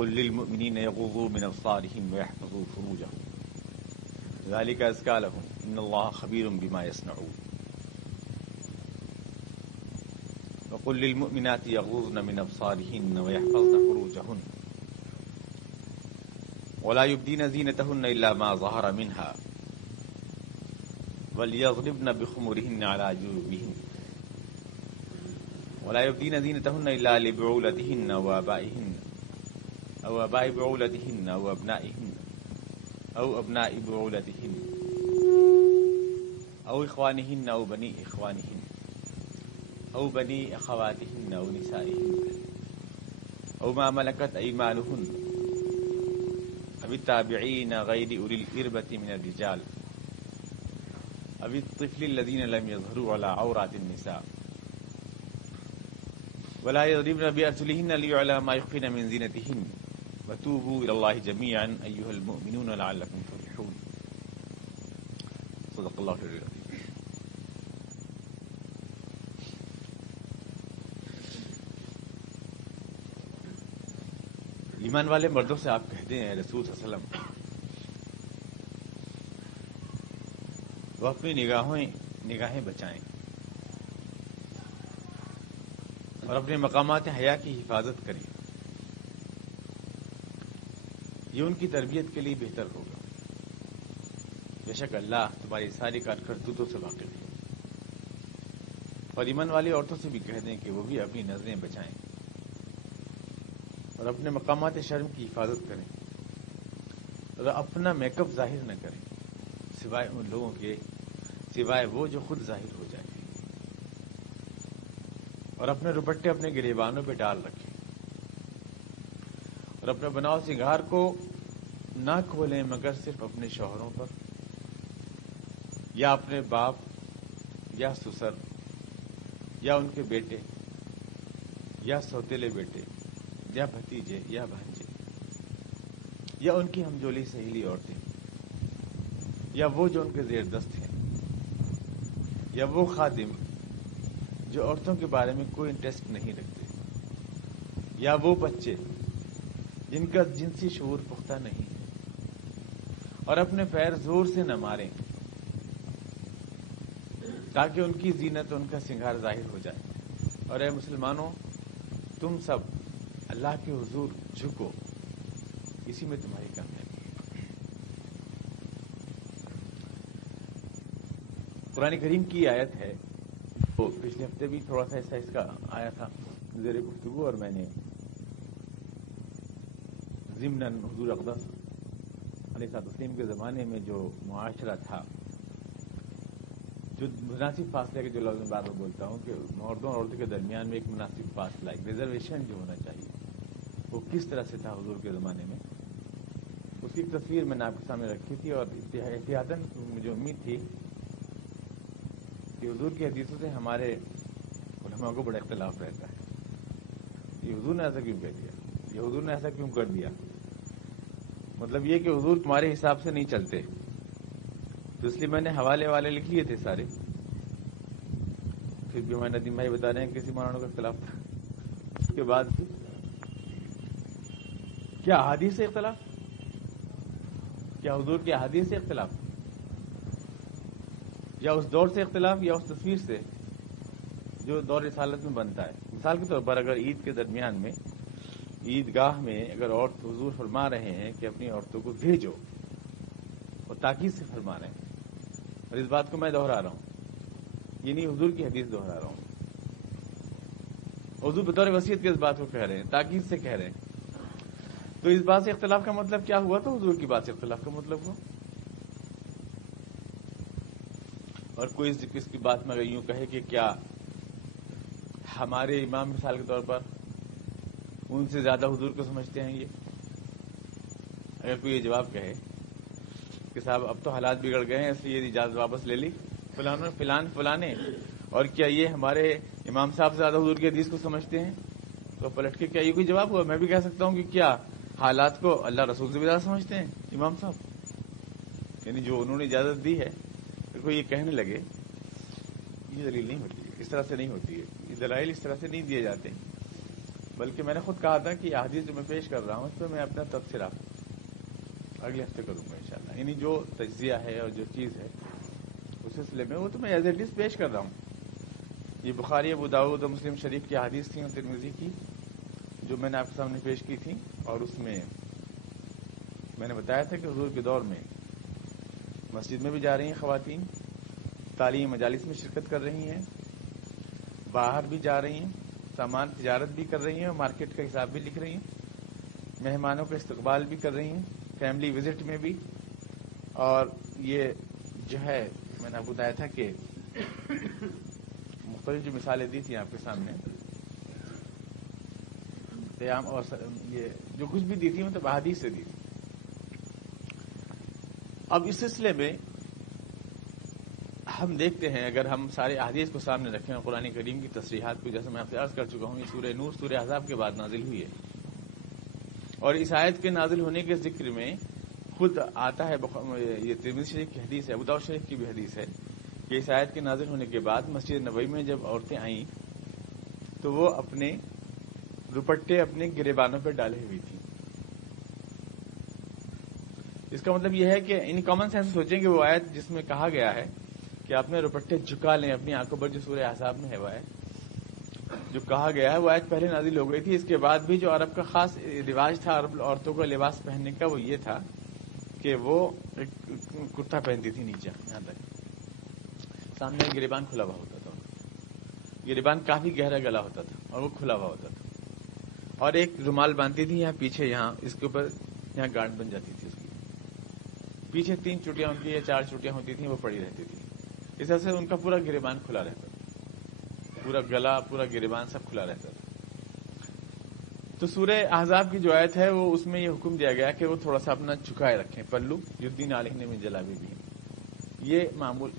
وقل للمؤمنين يغضوا من أبصارهم ويحفظوا فروجهم ذلك أزكى لهم إن الله خبير بما يصنعون وقل للمؤمنات يغضضن من أبصارهن ويحفظن فروجهن ولا يبدين زينتهن إلا ما ظهر منها وليضربن بخمرهن على جيوبهن ولا يبدين زينتهن إلا لبعولتهن وآبائهن أو آباء بعولتهن أو أبنائهن أو أبناء بعولتهن أو إخوانهن أو بني إخوانهن أو بني أخواتهن أو نسائهن أو ما ملكت أيمانهن أو التابعين غير أولي الإربة من الرجال أو الطفل الذين لم يظهروا على عورات النساء ولا يضربن بأرجلهن ليعلم ما يخفين من زينتهن وتوبوا إلى الله جميعا أيها المؤمنون لعلكم تفلحون صدق الله العظيم. ایمان والے مردوں سے آپ کہتے ہیں رسول صلی اللہ علیہ وسلم وہ اپنی نگاہیں بچائیں اور اپنے مقامات حیا کی حفاظت کریں. یہ ان کی تربیت کے لیے بہتر ہوگا. بے شک اللہ تمہاری ساری کارکردگیوں سے واقف ہے. اور ایمان والی عورتوں سے بھی کہہ دیں کہ وہ بھی اپنی نظریں بچائیں اور اپنے مقامات شرم کی حفاظت کریں اور اپنا میک اپ ظاہر نہ کریں سوائے ان لوگوں کے سوائے وہ جو خود ظاہر ہو جائے اور اپنے دوپٹے اپنے گریبانوں پہ ڈال رکھیں اور اپنے بناؤ سنگار کو نہ کھولیں مگر صرف اپنے شوہروں پر یا اپنے باپ یا سسر یا ان کے بیٹے یا سوتیلے بیٹے یا بھتیجے یا بھانجے یا ان کی ہمجولی سہیلی عورتیں یا وہ جو ان کے زیر دست ہیں یا وہ خادم جو عورتوں کے بارے میں کوئی انٹرسٹ نہیں رکھتے یا وہ بچے جن کا جنسی شعور پختہ نہیں ہے اور اپنے پیر زور سے نہ ماریں تاکہ ان کی زینت ان کا سنگار ظاہر ہو جائے. اور اے مسلمانوں تم سب اللہ کے حضور جھکو اسی میں تمہاری کامیابی ہے. قرآن کریم کی آیت ہے تو پچھلے ہفتے بھی تھوڑا سا ایسا اس کا آیا تھا زیر گفتگو اور میں نے ضمناً حضور اقدس علیہ السلام کے زمانے میں جو معاشرہ تھا جو مناسب فاصلے کے جو لفظ میں بار بار بولتا ہوں کہ مردوں اور عورتوں کے درمیان میں ایک مناسب فاصلہ ایک ریزرویشن جو ہونا چاہیے وہ کس طرح سے تھا حضور کے زمانے میں اس کی تصویر میں نے آپ کے سامنے رکھی تھی اور احتیاطاً مجھے امید تھی کہ حضور کی حدیثوں سے ہمارے علماء کو بڑا اختلاف رہتا ہے. یہ حضور نے ایسا کیوں کہہ دیا, یہ حضور نے ایسا کیوں کر دیا, مطلب یہ کہ حضور تمہارے حساب سے نہیں چلتے. تو اس لیے میں نے حوالے والے لکھ لیے تھے سارے. پھر بھی ہمارے ندیم بھائی بتا رہے ہیں کسی مولانا کا اختلاف تھا. اس کے بعد کیا احادیث سے اختلاف, کیا حضور کے احادیث سے اختلاف, یا اس دور سے اختلاف, یا اس تصویر سے جو دور رسالت میں بنتا ہے. مثال کے طور پر اگر عید کے درمیان میں عیدگاہ میں اگر عورت حضور فرما رہے ہیں کہ اپنی عورتوں کو بھیجو اور تاکید سے فرما رہے ہیں, اور اس بات کو میں دہرا رہا ہوں, یہ نہیں حضور کی حدیث دہرا رہا ہوں, حضور بطور وصیت کے اس بات کو کہہ رہے ہیں, تاکید سے کہہ رہے ہیں. تو اس بات سے اختلاف کا مطلب کیا ہوا؟ تو حضور کی بات سے اختلاف کا مطلب ہوا. اور کوئی اس کی بات میں اگر یوں کہے کہ کیا ہمارے امام مثال کے طور پر ان سے زیادہ حضور کو سمجھتے ہیں, یہ اگر کوئی یہ جواب کہے کہ صاحب اب تو حالات بگڑ گئے ہیں اس لیے اجازت واپس لے لی فلانے, اور کیا یہ ہمارے امام صاحب سے زیادہ حضور کی حدیث کو سمجھتے ہیں, تو پلٹ کے کیا یہ کوئی جواب ہوا؟ میں بھی کہہ سکتا ہوں کہ کیا حالات کو اللہ رسول سے بھی زیادہ سمجھتے ہیں امام صاحب, یعنی جو انہوں نے اجازت دی ہے. پھر کوئی یہ کہنے لگے یہ دلیل نہیں ہوتی ہے, اس طرح سے نہیں ہوتی ہے, یہ دلائل اس طرح سے نہیں دیے جاتے. بلکہ میں نے خود کہا تھا کہ حدیث جو میں پیش کر رہا ہوں اس پہ میں اپنا تبصرہ اگلے ہفتے کروں گا انشاءاللہ. یعنی جو تجزیہ ہے اور جو چیز ہے اس سلسلے میں وہ تو میں ایز اٹ از پیش کر رہا ہوں. یہ بخاری، ابو داؤد اور مسلم شریف کی حدیث تھیں اور ترمذی کی جو میں نے آپ کے سامنے پیش کی تھی، اور اس میں میں نے بتایا تھا کہ حضور کے دور میں مسجد میں بھی جا رہی ہیں خواتین، تعلیم مجالس میں شرکت کر رہی ہیں، باہر بھی جا رہی ہیں، سامان تجارت بھی کر رہی ہیں اور مارکیٹ کا حساب بھی لکھ رہی ہیں، مہمانوں کا استقبال بھی کر رہی ہیں، فیملی وزٹ میں بھی. اور یہ جو ہے میں نے آپ کو بتایا تھا کہ مختلف جو مثالیں دی تھیں آپ کے سامنے قیام اور یہ جو کچھ بھی دی تھی مطلب احادیث سے دی تھی. اب اس سلسلے میں ہم دیکھتے ہیں، اگر ہم سارے احادیث کو سامنے رکھیں اور قرآن کریم کی تصریحات کو، جیسے میں آپ سے عرض کر چکا ہوں، یہ سورہ نور سورہ احزاب کے بعد نازل ہوئی ہے، اور اس آیت کے نازل ہونے کے ذکر میں خود آتا ہے، یہ ترمذی شریف کی حدیث ہے، ابو داؤد شریف کی بھی حدیث ہے کہ اس آیت کے نازل ہونے کے بعد مسجد نبوی میں جب عورتیں آئیں تو وہ اپنے دوپٹے اپنے گریبانوں پہ ڈالے ہوئی تھیں. اس کا مطلب یہ ہے کہ ان کامن سینس سوچیں کہ وہ آیت جس میں کہا گیا ہے کہ اپنے دوپٹے جھکا لیں اپنی آنکھوں پر، جو سورہ احزاب میں ہے وہ آیت جو کہا گیا ہے وہ آیت پہلے نازل ہو گئی تھی. اس کے بعد بھی جو عرب کا خاص رواج تھا عرب عورتوں کو لباس پہننے کا وہ یہ تھا کہ وہ کرتا پہنتی تھی نیچے یہاں تک، سامنے گریبان کھلا ہوا ہوتا تھا، گریبان کافی گہرا گلا ہوتا تھا اور وہ کھلا ہوا ہوتا تھا، اور ایک رومال باندھتی تھی یہاں پیچھے، یہاں اس کے اوپر یہاں گانٹ بن جاتی تھی اس کی، پیچھے 3 چوٹیاں ان کی یا 4 چوٹیاں ہوتی تھیں وہ پڑی رہتی تھی. اس طرح سے ان کا پورا گریبان کھلا رہتا تھا، پورا گلا پورا گریبان سب کھلا رہتا تھا. تو سورہ احزاب کی جو آیت ہے وہ اس میں یہ حکم دیا گیا کہ وہ تھوڑا سا اپنا جھکائے رکھیں، پلو یدین علیہن من جلابیبہن. یہ معمول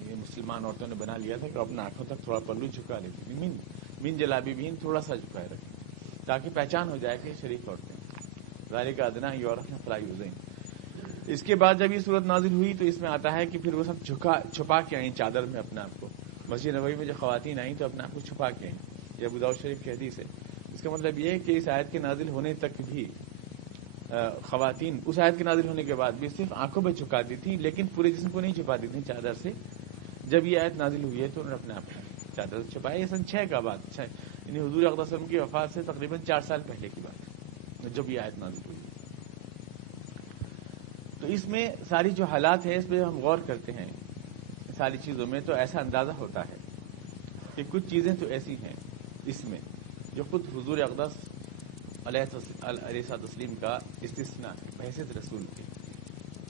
یہ مسلمان عورتوں نے بنا لیا تھا کہ اپنا آنکھوں تک تھوڑا پلو جھکا لیتی تھی، من جلابیبہن تھوڑا سا جھکائے رکھیں تاکہ پہچان ہو جائے کہ شریف عورتیں. ذالک ادنیٰ ان یعرفن فلا یؤذین. اس کے بعد جب یہ صورت نازل ہوئی تو اس میں آتا ہے کہ پھر وہ سب چھپا کے آئیں چادر میں اپنے آپ کو. مسجد نبوی میں جو خواتین آئیں تو اپنے آپ کو چھپا کے آئیں. یہ ابو داؤد شریف کی حدیث ہے. اس کا مطلب یہ ہے کہ اس آیت کے نازل ہونے تک بھی خواتین اس آیت کے نازل ہونے کے بعد بھی صرف آنکھوں پہ چھپاتی تھیں، لیکن پورے جسم کو نہیں چھپاتی تھیں چادر سے. جب یہ آیت نازل ہوئی ہے تو انہوں نے اپنے آپ کو چادر سے چھپایا. یہ سن 6 کا بات، یعنی حضور اقدس صلی اللہ علیہ وسلم کی وفات سے تقریباً 4 سال پہلے کی بات ہے جب یہ آیت نازل ہوئی. تو اس میں ساری جو حالات ہیں اس پہ ہم غور کرتے ہیں ساری چیزوں میں تو ایسا اندازہ ہوتا ہے کہ کچھ چیزیں تو ایسی ہیں اس میں جو خود حضور اقدس علیہ تسلیم کا استثناء ہے بحیثیت رسول کی.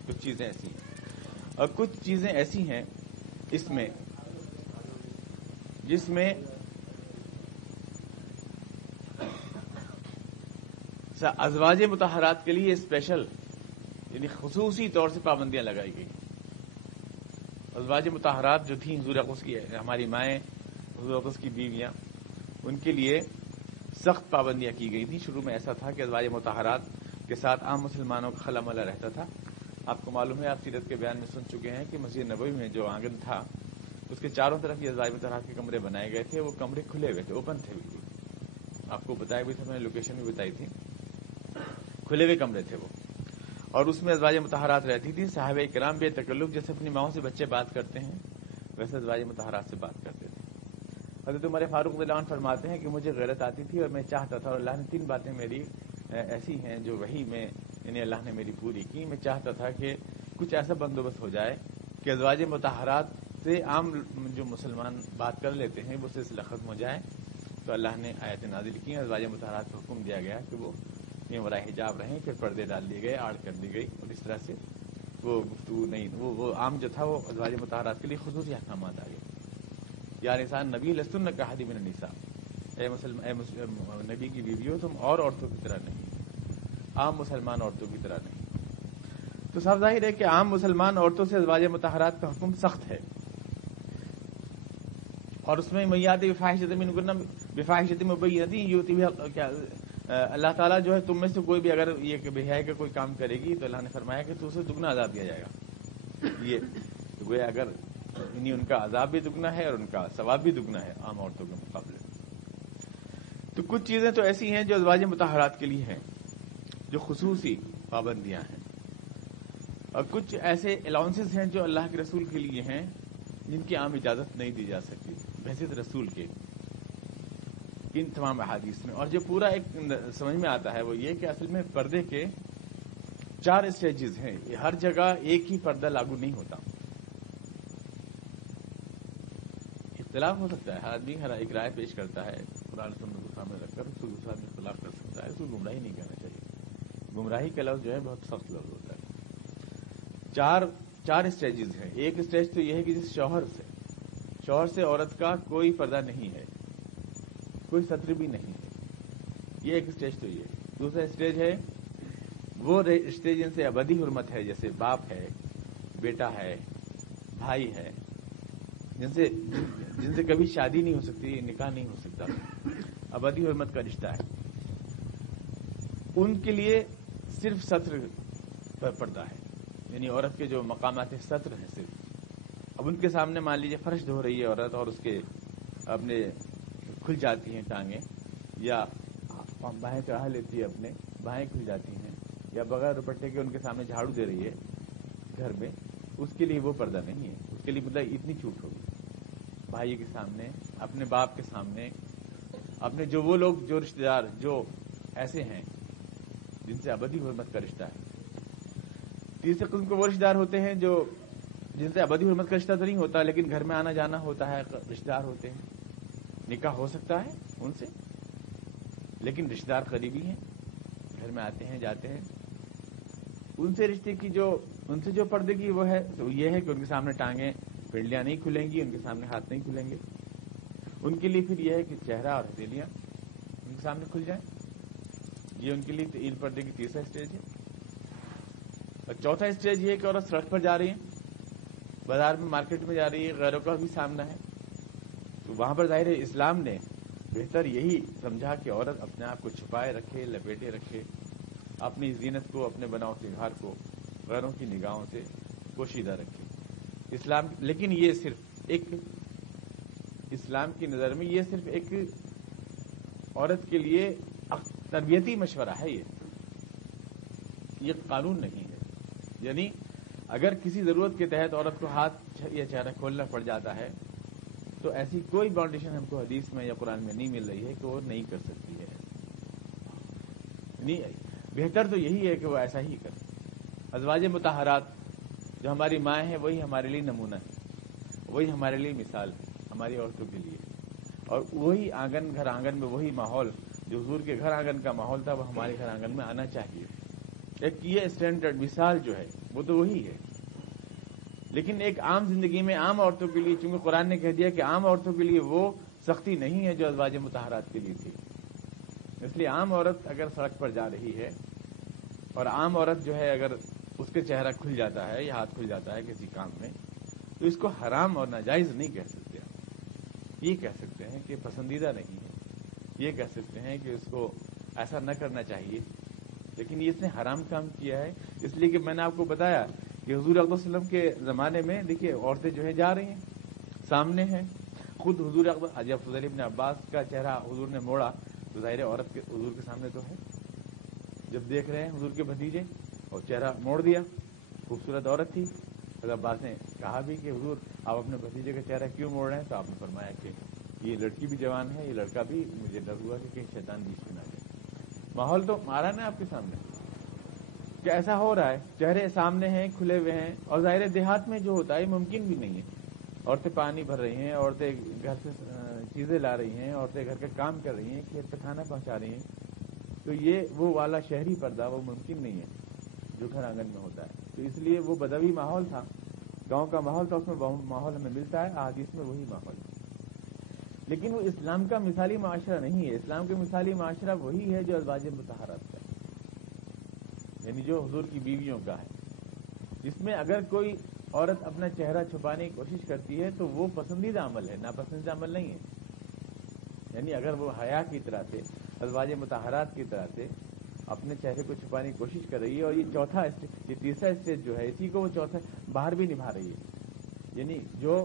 کچھ چیزیں ایسی ہیں اور کچھ چیزیں ایسی ہیں اس میں جس میں ازواج مطہرات کے لیے اسپیشل یعنی خصوصی طور سے پابندیاں لگائی گئی. ازواج مطہرات جو تھیں حضور اقدس کی ہماری مائیں حضور اقدس کی بیویاں ان کے لیے سخت پابندیاں کی گئی تھیں. شروع میں ایسا تھا کہ ازواج مطہرات کے ساتھ عام مسلمانوں کا خلا ملا رہتا تھا. آپ کو معلوم ہے، آپ سیرت کے بیان میں سن چکے ہیں کہ مسجد نبوی میں جو آنگن تھا اس کے چاروں طرف یہ ازواج مطہرات کے کمرے بنائے گئے تھے. وہ کمرے کھلے ہوئے تھے، اوپن تھے بالکل. آپ کو بتایا بھی تھا، میں نے لوکیشن بھی بتائی تھی. کھلے ہوئے کمرے تھے وہ، اور اس میں ازواج مطہرات رہتی تھی. صحابہ کرام بے تکلف جیسے اپنی ماؤں سے بچے بات کرتے ہیں ویسے ازواج مطہرات سے بات کرتے تھے. حضرت عمر فاروق رضی اللہ عنہ فرماتے ہیں کہ مجھے غیرت آتی تھی اور میں چاہتا تھا، اور اللہ نے 3 باتیں میری ایسی ہیں جو وہی میں یعنی اللہ نے میری پوری کی. میں چاہتا تھا کہ کچھ ایسا بندوبست ہو جائے کہ ازواج مطہرات سے عام جو مسلمان بات کر لیتے ہیں وہ سلسلہ ختم ہو جائے. تو اللہ نے آیت نازل کی، ازواج مطہرات کو حکم دیا گیا کہ وہ یہ ورائے حجاب رہیں. پھر پردے ڈال دیے گئے، آڑ کر دی گئی، اور اس طرح سے وہ گفتگو نہیں، وہ عام جو تھا وہ ازواج مطہرات کے لیے خصوصی احکامات آ گئے. یا انسان نبی لستن کاحد من النساء، اے نبی کی بیویوں تم اور عورتوں کی طرح نہیں، عام مسلمان عورتوں کی طرح نہیں. تو صاف ظاہر ہے کہ عام مسلمان عورتوں سے ازواج مطہرات کا حکم سخت ہے، اور اس میں میات بفاحشۃ منکن بفاحشۃ مبینۃ یؤتی بها اللہ تعالیٰ جو ہے تم میں سے کوئی بھی اگر یہ کہ بے حیائی کا کوئی کام کرے گی تو اللہ نے فرمایا کہ تو اسے دگنا عذاب دیا جائے گا. یہ گویا اگر ان کا عذاب بھی دگنا ہے اور ان کا ثواب بھی دگنا ہے عام عورتوں کے مقابلے. تو کچھ چیزیں تو ایسی ہیں جو ازواج مطہرات کے لیے ہیں، جو خصوصی پابندیاں ہیں، اور کچھ ایسے الاؤنسز ہیں جو اللہ کے رسول کے لیے ہیں جن کی عام اجازت نہیں دی جا سکتی بحیثیت رسول کے، ان تمام احادیث میں۔ اور جو پورا ایک سمجھ میں آتا ہے وہ یہ کہ اصل میں پردے کے 4 اسٹیجز ہیں، یہ ہر جگہ ایک ہی پردہ لاگو نہیں ہوتا، اختلاف ہو سکتا ہے، ہر آدمی ہر ایک رائے پیش کرتا ہے، قرآن سنت کو سامنے رکھ کر رسول کے ساتھ اختلاف کر سکتا ہے، اس کو گمراہی نہیں کہنا چاہیے۔ گمراہی کا لفظ جو ہے بہت سخت لفظ ہوتا ہے۔ چار اسٹیجز ہیں۔ ایک اسٹیج تو یہ ہے کہ جس شوہر سے عورت کا کوئی پردہ نہیں ہے، کوئی ستر بھی نہیں ہے، یہ ایک اسٹیج تو یہ ہے۔ دوسرا اسٹیج ہے وہ رشتے جن سے ابدی حرمت ہے، جیسے باپ ہے، بیٹا ہے، بھائی ہے، جن سے کبھی شادی نہیں ہو سکتی، نکاح نہیں ہو سکتا، ابدی حرمت کا رشتہ ہے، ان کے لیے صرف ستر پر پردہ ہے، یعنی عورت کے جو مقامات ستر ہیں صرف۔ اب ان کے سامنے مان لیجیے فرش دھو رہی ہے عورت اور اس کے اپنے کھل جاتی ہیں ٹانگیں، یا باہیں چڑھا لیتی ہے، اپنے باہیں کھل جاتی ہیں، یا بغیر دوپٹے کے ان کے سامنے جھاڑو دے رہی ہے گھر میں، اس کے لیے وہ پردہ نہیں ہے۔ اس کے لیے مطلب اتنی چھوٹ ہوگی بھائی کے سامنے، اپنے باپ کے سامنے، اپنے جو وہ لوگ جو رشتے دار جو ایسے ہیں جن سے ابدی حرمت کا رشتہ ہے۔ تیسرے قسم کے وہ رشتے دار ہوتے ہیں جو جن سے ابدی حرمت کا رشتہ تو نہیں ہوتا، لیکن گھر میں آنا جانا ہوتا ہے، رشتے دار ہوتے ہیں، نکاح ہو سکتا ہے ان سے، لیکن رشتے دار قریبی ہیں، گھر میں آتے ہیں جاتے ہیں، ان سے رشتے کی ان سے جو پردے کی وہ ہے تو یہ ہے کہ ان کے سامنے ٹانگیں پنڈلیاں نہیں کھلیں گی، ان کے سامنے ہاتھ نہیں کھلیں گے۔ ان کے لیے پھر یہ ہے کہ چہرہ اور ہتھیلیاں ان کے سامنے کھل جائیں، یہ ان کے لیے عید پردے کی تیسرا اسٹیج ہے۔ اور چوتھا اسٹیج یہ ہے کہ عورت سڑک پر جا رہی ہے، بازار میں مارکیٹ میں جا رہی ہے، غیروں کا بھی سامنا ہے، تو وہاں پر ظاہر اسلام نے بہتر یہی سمجھا کہ عورت اپنے آپ کو چھپائے رکھے، لپیٹے رکھے، اپنی زینت کو، اپنے بناؤ شنگار کو غیروں کی نگاہوں سے پوشیدہ رکھے۔ اسلام، لیکن یہ صرف ایک اسلام کی نظر میں یہ صرف ایک عورت کے لیے تربیتی مشورہ ہے، یہ قانون نہیں ہے۔ یعنی اگر کسی ضرورت کے تحت عورت کو ہاتھ یا چہرہ کھولنا پڑ جاتا ہے تو ایسی کوئی باؤنڈیشن ہم کو حدیث میں یا قرآن میں نہیں مل رہی ہے کہ وہ نہیں کر سکتی ہے۔ نہیں، بہتر تو یہی ہے کہ وہ ایسا ہی کرے۔ ازواج مطہرات جو ہماری مائیں ہیں وہی ہمارے لیے نمونہ ہے، وہی ہمارے لیے مثال ہے ہماری عورتوں کے لیے، اور وہی گھر آنگن میں وہی ماحول جو حضور کے گھر آنگن کا ماحول تھا وہ ہمارے گھر آنگن میں آنا چاہیے۔ ایک یہ اسٹینڈرڈ مثال جو ہے وہ تو وہی ہے، لیکن ایک عام زندگی میں عام عورتوں کے لیے، چونکہ قرآن نے کہہ دیا کہ عام عورتوں کے لیے وہ سختی نہیں ہے جو ازواج مطہرات کے لیے تھی، اس لیے عام عورت اگر سڑک پر جا رہی ہے اور عام عورت جو ہے اگر اس کے چہرہ کھل جاتا ہے یا ہاتھ کھل جاتا ہے کسی کام میں تو اس کو حرام اور ناجائز نہیں کہہ سکتے، یہ کہہ سکتے ہیں کہ پسندیدہ نہیں ہے، یہ کہہ سکتے ہیں کہ اس کو ایسا نہ کرنا چاہیے، لیکن یہ اس نے حرام کام کیا ہے۔ اس لیے کہ میں نے آپ کو بتایا کہ حضور علیہ وسلم کے زمانے میں دیکھیے عورتیں جو ہیں جا رہی ہیں، سامنے ہیں، خود حضور جب فضیل ابن عباس کا چہرہ حضور نے موڑا تو ظاہر عورت کے حضور کے سامنے تو ہے، جب دیکھ رہے ہیں حضور کے بھتیجے اور چہرہ موڑ دیا، خوبصورت عورت تھی، حضرت عباس نے کہا بھی کہ حضور آپ اپنے بھتیجے کا چہرہ کیوں موڑ رہے ہیں؟ تو آپ نے فرمایا کہ یہ لڑکی بھی جوان ہے، یہ لڑکا بھی، مجھے ڈر ہوا کہ کہیں شیطان بیچ میں نہ جائے۔ ماحول تو مارا نا آپ کے سامنے کہ ایسا ہو رہا ہے، چہرے سامنے ہیں، کھلے ہوئے ہیں، اور ظاہر دیہات میں جو ہوتا ہے ممکن بھی نہیں ہے، عورتیں پانی بھر رہی ہیں، عورتیں گھر سے چیزیں لا رہی ہیں، عورتیں گھر کا کام کر رہی ہیں، کھیت پہ کھانا پہنچا رہی ہیں، تو یہ وہ والا شہری پردہ وہ ممکن نہیں ہے جو گھر آنگن میں ہوتا ہے۔ تو اس لیے وہ بدوی ماحول تھا، گاؤں کا ماحول تھا، اس میں ماحول ہمیں ملتا ہے، احادیث میں وہی ماحول ہے، لیکن وہ اسلام کا مثالی معاشرہ نہیں ہے۔ اسلام کا مثالی معاشرہ وہی ہے جو ازواج مطہرات کا ہے، یعنی جو حضور کی بیویوں کا ہے، جس میں اگر کوئی عورت اپنا چہرہ چھپانے کی کوشش کرتی ہے تو وہ پسندیدہ عمل ہے، ناپسندیدہ عمل نہیں ہے۔ یعنی اگر وہ حیا کی طرح سے، ازواج مطہرات کی طرح سے اپنے چہرے کو چھپانے کی کوشش کر رہی ہے، اور یہ تیسرا اسٹیج جو ہے اسی کو وہ چوتھا باہر بھی نبھا رہی ہے، یعنی جو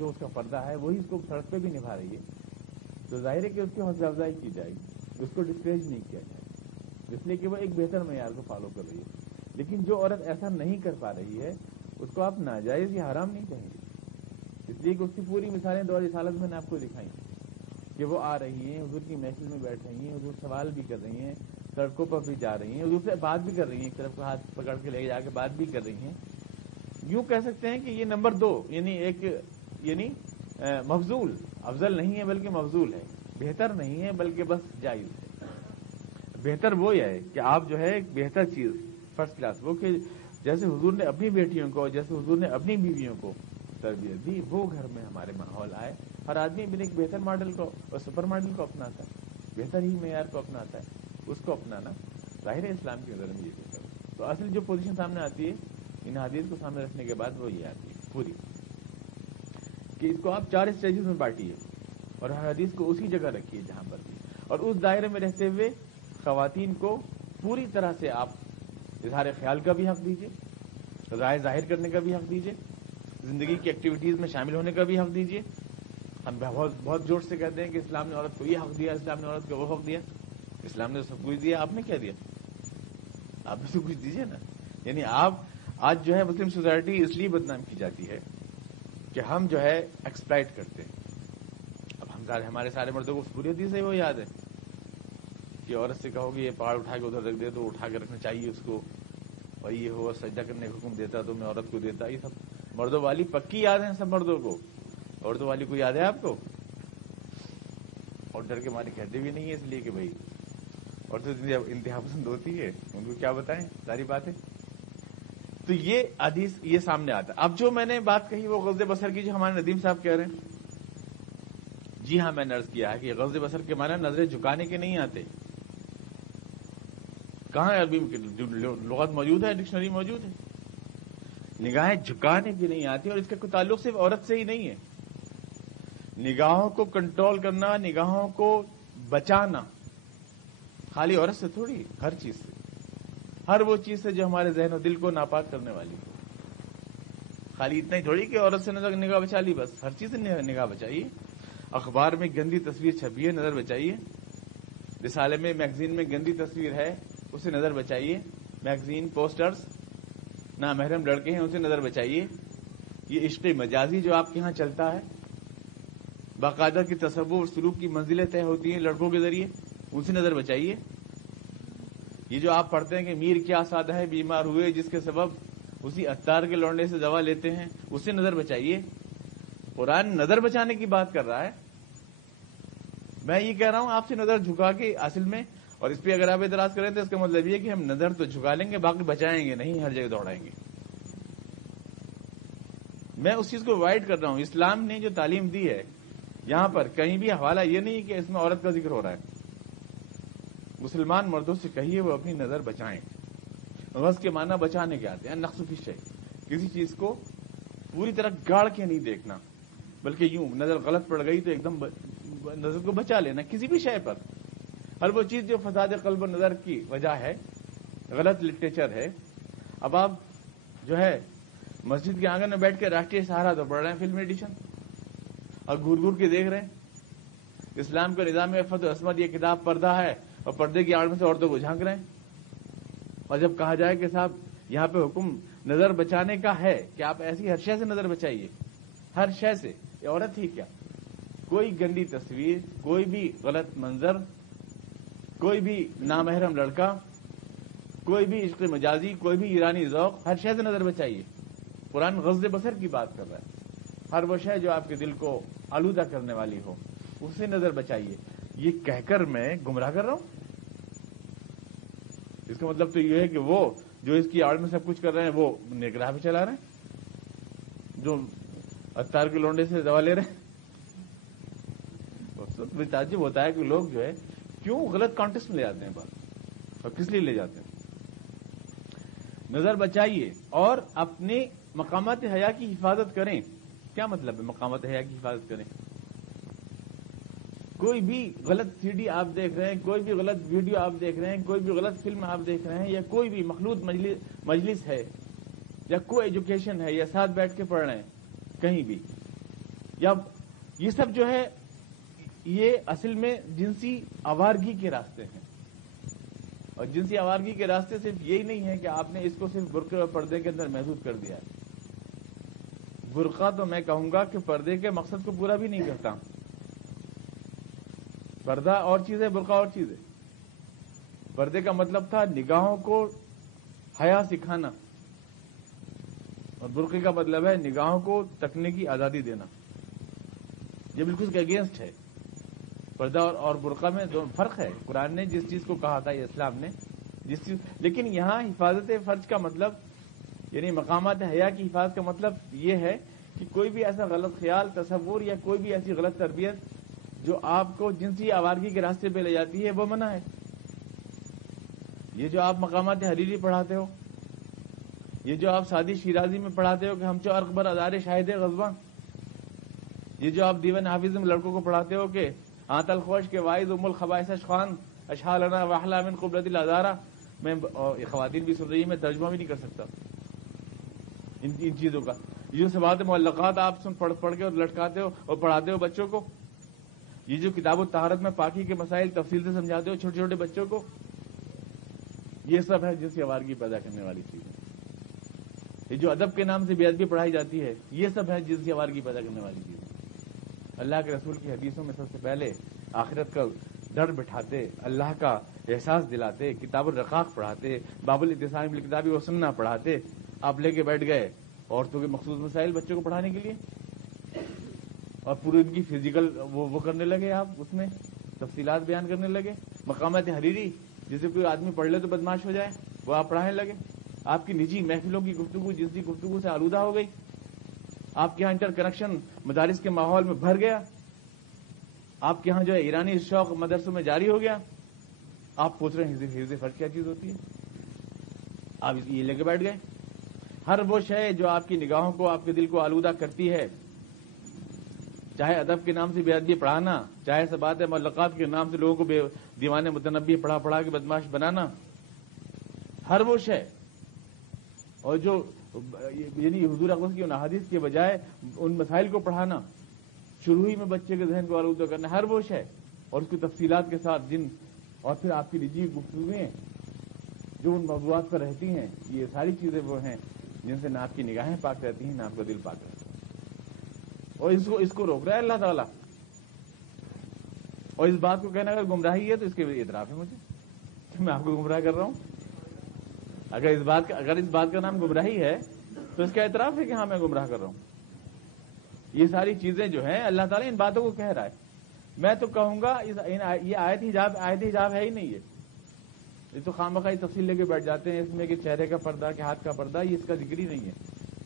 اس کا پردہ ہے وہی اس کو سڑک پہ بھی نبھا رہی ہے تو ظاہر ہے کہ اس کی حوصلہ افزائی کی جائے گی, اس کو ڈسکریج نہیں کیا جائے اس لیے کہ وہ ایک بہتر معیار کو فالو کر رہی ہے. لیکن جو عورت ایسا نہیں کر پا رہی ہے اس کو آپ ناجائز یا حرام نہیں کہیں گے, اس لیے کہ اس کی پوری مثالیں دور رسالت میں نے آپ کو دکھائی کہ وہ آ رہی ہیں, حضور کی محفل میں بیٹھ رہی ہیں, حضور سوال بھی کر رہی ہیں, سڑکوں پر بھی جا رہی ہیں, حضور سے بات بھی کر رہی ہیں, ایک طرف کو ہاتھ پکڑ کے لے جا کے بات بھی کر رہی ہیں. یوں کہہ سکتے ہیں کہ یہ نمبر 2 یعنی مفضول, افضل نہیں ہے بلکہ مفضول ہے, بہتر نہیں ہے بلکہ بس جائز ہے. بہتر وہ ہے کہ آپ جو ہے ایک بہتر چیز فرسٹ کلاس وہ کہ جیسے حضور نے اپنی بیٹیوں کو, جیسے حضور نے اپنی بیویوں کو تربیت دی, وہ گھر میں ہمارے ماحول آئے. ہر آدمی بھی ایک بہتر ماڈل کو اور سپر ماڈل کو اپناتا ہے, بہتر ہی معیار کو اپناتا ہے, اس کو اپنانا ظاہر ہے اسلام کی نظر میں یہ بہتر ہے. تو اصل جو پوزیشن سامنے آتی ہے ان حدیث کو سامنے رکھنے کے بعد وہ یہ آتی ہے پوری کہ اس کو آپ 4 اسٹیجز میں بانٹیے اور ہر حدیث کو اسی جگہ رکھیے جہاں پر بھی, اور اس دائرے میں رہتے ہوئے خواتین کو پوری طرح سے آپ اظہار خیال کا بھی حق دیجیے, رائے ظاہر کرنے کا بھی حق دیجیے, زندگی کی ایکٹیویٹیز میں شامل ہونے کا بھی حق دیجیے. ہم بہت زور سے کہتے ہیں کہ اسلام نے عورت کو یہ حق دیا, اسلام نے عورت کو وہ حق دیا. اسلام نے سب کچھ دیا, آپ نے کیا دیا؟ آپ بھی تو کچھ دیجیے نا. یعنی آپ آج جو ہے مسلم سوسائٹی اس لیے بدنام کی جاتی ہے کہ ہم جو ہے ایکسپلائٹ کرتے ہیں. اب ہمارے سارے مردوں کو پوری حدیث سے وہ یاد ہے کہ عورت سے کہو کہ یہ پہاڑ اٹھا کے ادھر رکھ دے تو اٹھا کے رکھنا چاہیے اس کو, اور یہ ہو سجدہ کرنے کا حکم دیتا تو میں عورت کو دیتا. یہ سب مردوں والی پکی یاد ہیں سب مردوں کو, عورتوں والی کو یاد ہے آپ کو؟ اور ڈر کے مارے کہتے بھی نہیں ہے اس لیے کہ بھائی عورتیں انتہا پسند ہوتی ہے, ان کو کیا بتائیں ساری باتیں. تو یہ حدیث یہ سامنے آتا ہے. اب جو میں نے بات کہی وہ غض بصر کی جو ہمارے ندیم صاحب کہہ رہے ہیں, جی ہاں میں نے عرض کیا ہے کہ غض بصر کے معنی نظریں جھکانے کے نہیں آتے. کہاں عربی لغت موجود ہے, ڈکشنری موجود ہے. نگاہیں جھکانے کی نہیں آتی, اور اس کا کوئی تعلق صرف عورت سے ہی نہیں ہے. نگاہوں کو کنٹرول کرنا, نگاہوں کو بچانا خالی عورت سے تھوڑی, ہر چیز سے, ہر وہ چیز سے جو ہمارے ذہن و دل کو ناپاک کرنے والی ہو. خالی اتنا ہی تھوڑی کہ عورت سے نگاہ بچا لی, بس ہر چیز سے نگاہ بچائیے. اخبار میں گندی تصویر چھپی ہے, نظر بچائیے. رسالے میں میگزین میں گندی تصویر ہے, اسے نظر بچائیے. میگزین پوسٹرز نامحرم لڑکے ہیں, اسے نظر بچائیے. یہ عشق مجازی جو آپ کے ہاں چلتا ہے, باقاعدہ کی تصور سلوک کی منزلیں طے ہوتی ہیں لڑکوں کے ذریعے, ان سے نظر بچائیے. یہ جو آپ پڑھتے ہیں کہ میر کیا سادہ ہے بیمار ہوئے جس کے سبب اسی عطار کے لوٹنے سے دوا لیتے ہیں, اس سے نظر بچائیے. قرآن نظر بچانے کی بات کر رہا ہے. میں یہ کہہ رہا ہوں آپ سے نظر جھکا کے اصل میں, اور اس پہ اگر آپ اعتراض کریں تو اس کا مطلب یہ کہ ہم نظر تو جھکا لیں گے, باقی بچائیں گے نہیں, ہر جگہ دوڑائیں گے. میں اس چیز کو اوائڈ کر رہا ہوں. اسلام نے جو تعلیم دی ہے یہاں پر کہیں بھی حوالہ یہ نہیں کہ اس میں عورت کا ذکر ہو رہا ہے. مسلمان مردوں سے کہیے وہ اپنی نظر بچائیں. غض کے معنی بچانے کے آتے ہیں, نقص فی شیء, کسی چیز کو پوری طرح گاڑ کے نہیں دیکھنا, بلکہ یوں نظر غلط پڑ گئی تو ایک دم نظر کو بچا لینا کسی بھی شے پر. ہر وہ چیز جو فساد قلب و نظر کی وجہ ہے, غلط لٹریچر ہے. اب آپ جو ہے مسجد کے آنگن میں بیٹھ کے راشٹریہ سہارا تو پڑھ رہے ہیں فلم ایڈیشن, اور گور گور کے دیکھ رہے ہیں اسلام کا نظام عفت و عصمت, یہ کتاب پردہ ہے, اور پردے کی آڑ میں سے عورتوں کو جھانک رہے ہیں. اور جب کہا جائے کہ صاحب یہاں پہ حکم نظر بچانے کا ہے کہ آپ ایسی ہر شے سے نظر بچائیے, ہر شے سے, یہ عورت ہی کیا, کوئی گندی تصویر, کوئی بھی غلط منظر, کوئی بھی نامحرم لڑکا, کوئی بھی عشق مجازی, کوئی بھی ایرانی ذوق, ہر شے سے نظر بچائیے. قرآن غض بصر کی بات کر رہا ہے. ہر وہ شے جو آپ کے دل کو آلودہ کرنے والی ہو اس سے نظر بچائیے. یہ کہہ کر میں گمراہ کر رہا ہوں؟ اس کا مطلب تو یہ ہے کہ وہ جو اس کی آڑ میں سب کچھ کر رہے ہیں وہ نیک راہ پہ چلا رہے ہیں, جو عطار کے لونڈے سے دوا لے رہے ہیں. تعجب ہوتا ہے کہ لوگ جو ہے کیوں غلط کانٹیکسٹ میں لے جاتے ہیں بات, اور کس لیے لے جاتے ہیں. نظر بچائیے اور اپنے مقامات حیا کی حفاظت کریں. کیا مطلب ہے مقامات حیا کی حفاظت کریں؟ کوئی بھی غلط سی ڈی آپ دیکھ رہے ہیں, کوئی بھی غلط ویڈیو آپ دیکھ رہے ہیں, کوئی بھی غلط فلم آپ دیکھ رہے ہیں, یا کوئی بھی مخلوط مجلس ہے, یا کو ایجوکیشن ہے یا ساتھ بیٹھ کے پڑھ رہے ہیں کہیں بھی، یا یہ سب جو ہے یہ اصل میں جنسی آوارگی کے راستے ہیں. اور جنسی آوارگی کے راستے صرف یہی نہیں ہے کہ آپ نے اس کو صرف برقعے اور پردے کے اندر محدود کر دیا ہے. برقع تو میں کہوں گا کہ پردے کے مقصد کو پورا بھی نہیں کرتا. پردہ اور چیز ہے، برقع اور چیز ہے. پردے کا مطلب تھا نگاہوں کو حیا سکھانا، اور برقعے کا مطلب ہے نگاہوں کو تکنے کی آزادی دینا. یہ بالکل اس کے اگینسٹ ہے. پردہ اور برقع میں دو فرق ہے. قرآن نے جس چیز کو کہا تھا، یا اسلام نے جس چیز، لیکن یہاں حفاظت فرج کا مطلب یعنی مقامات حیا کی حفاظت کا مطلب یہ ہے کہ کوئی بھی ایسا غلط خیال، تصور یا کوئی بھی ایسی غلط تربیت جو آپ کو جنسی آوارگی کے راستے پہ لے جاتی ہے وہ منع ہے. یہ جو آپ مقامات حریری پڑھاتے ہو، یہ جو آپ سعدی شیرازی میں پڑھاتے ہو کہ ہم چو اکبر ادارے شاہد غزواں، یہ جو آپ دیوان حافظ میں لڑکوں کو پڑھاتے ہو کہ آت الخوش کے وائز ام الخبائث اشخان اشحالنا واحلہ من قبلت الازارہ، میں خواتین بھی سن رہی ہیں، میں ترجمہ بھی نہیں کر سکتا ان چیزوں کا. یہ جو سبات معلقات آپ پڑھ کے اور لٹکاتے ہو اور پڑھاتے ہو بچوں کو، یہ جو کتاب الطہارت میں پاکی کے مسائل تفصیل سے سمجھاتے ہو چھوٹے چھوٹے بچوں کو، یہ سب ہے جنسی آوارگی پیدا کرنے والی چیزیں. یہ جو ادب کے نام سے بے ادبی پڑھائی جاتی ہے، یہ سب ہے جنسی آوارگی پیدا کرنے والی چیزیں. اللہ کے رسول کی حدیثوں میں سب سے پہلے آخرت کا ڈر بٹھاتے، اللہ کا احساس دلاتے، کتاب الرقاق پڑھاتے، باب الاعتصام بالکتاب و سنہ پڑھاتے. آپ لے کے بیٹھ گئے عورتوں کے مخصوص مسائل بچوں کو پڑھانے کے لیے، اور پوری ان کی فزیکل وہ کرنے لگے. آپ اس میں تفصیلات بیان کرنے لگے. مقامات حریری جسے کوئی آدمی پڑھ لے تو بدماش ہو جائے، وہ آپ پڑھانے لگے. آپ کی نجی محفلوں کی گفتگو جنسی گفتگو سے آلودہ ہو گئی. آپ کے یہاں انٹر کنیکشن مدارس کے ماحول میں بھر گیا. آپ کے یہاں جو ہے ایرانی شوق مدرسوں میں جاری ہو گیا. آپ پوچھ رہے ہیں حفظ فرج کیا چیز ہوتی ہے؟ آپ یہ لے کے بیٹھ گئے. ہر وہ شے جو آپ کی نگاہوں کو، آپ کے دل کو آلودہ کرتی ہے، چاہے ادب کے نام سے بے ادبی پڑھانا، چاہے سبات معلقات کے نام سے لوگوں کو دیوانے متنبی پڑھا کے بدماش بنانا، ہر وہ شے، اور جو یعنی حضور اقدس کی ان احادیث کے بجائے ان مسائل کو پڑھانا، شروع ہی میں بچے کے ذہن کو آلودہ کرنا، ہر وہ شے اور اس کی تفصیلات کے ساتھ اور پھر آپ کی نجی گفتگویں جو ان موضوعات پر رہتی ہیں، یہ ساری چیزیں وہ ہیں جن سے نہ آپ کی نگاہیں پاک رہتی ہیں، نہ آپ کا دل پاک رہتا ہے. اور اس کو روک رہا ہے اللہ تعالیٰ. اور اس بات کو کہنا اگر گمراہی ہے تو اس کے اعتراف ہے مجھے کہ میں آپ کو گمراہ کر رہا ہوں. اگر اس بات کا نام گمراہی ہے تو اس کا اعتراف ہے کہ ہاں میں گمراہ کر رہا ہوں. یہ ساری چیزیں جو ہیں اللہ تعالیٰ ان باتوں کو کہہ رہا ہے. میں تو کہوں گا یہ آیت حجاب ہے ہی نہیں. یہ تو خامخواہ تفصیل لے کے بیٹھ جاتے ہیں اس میں کہ چہرے کا پردہ کہ ہاتھ کا پردہ، یہ اس کا ذکر ہی نہیں ہے.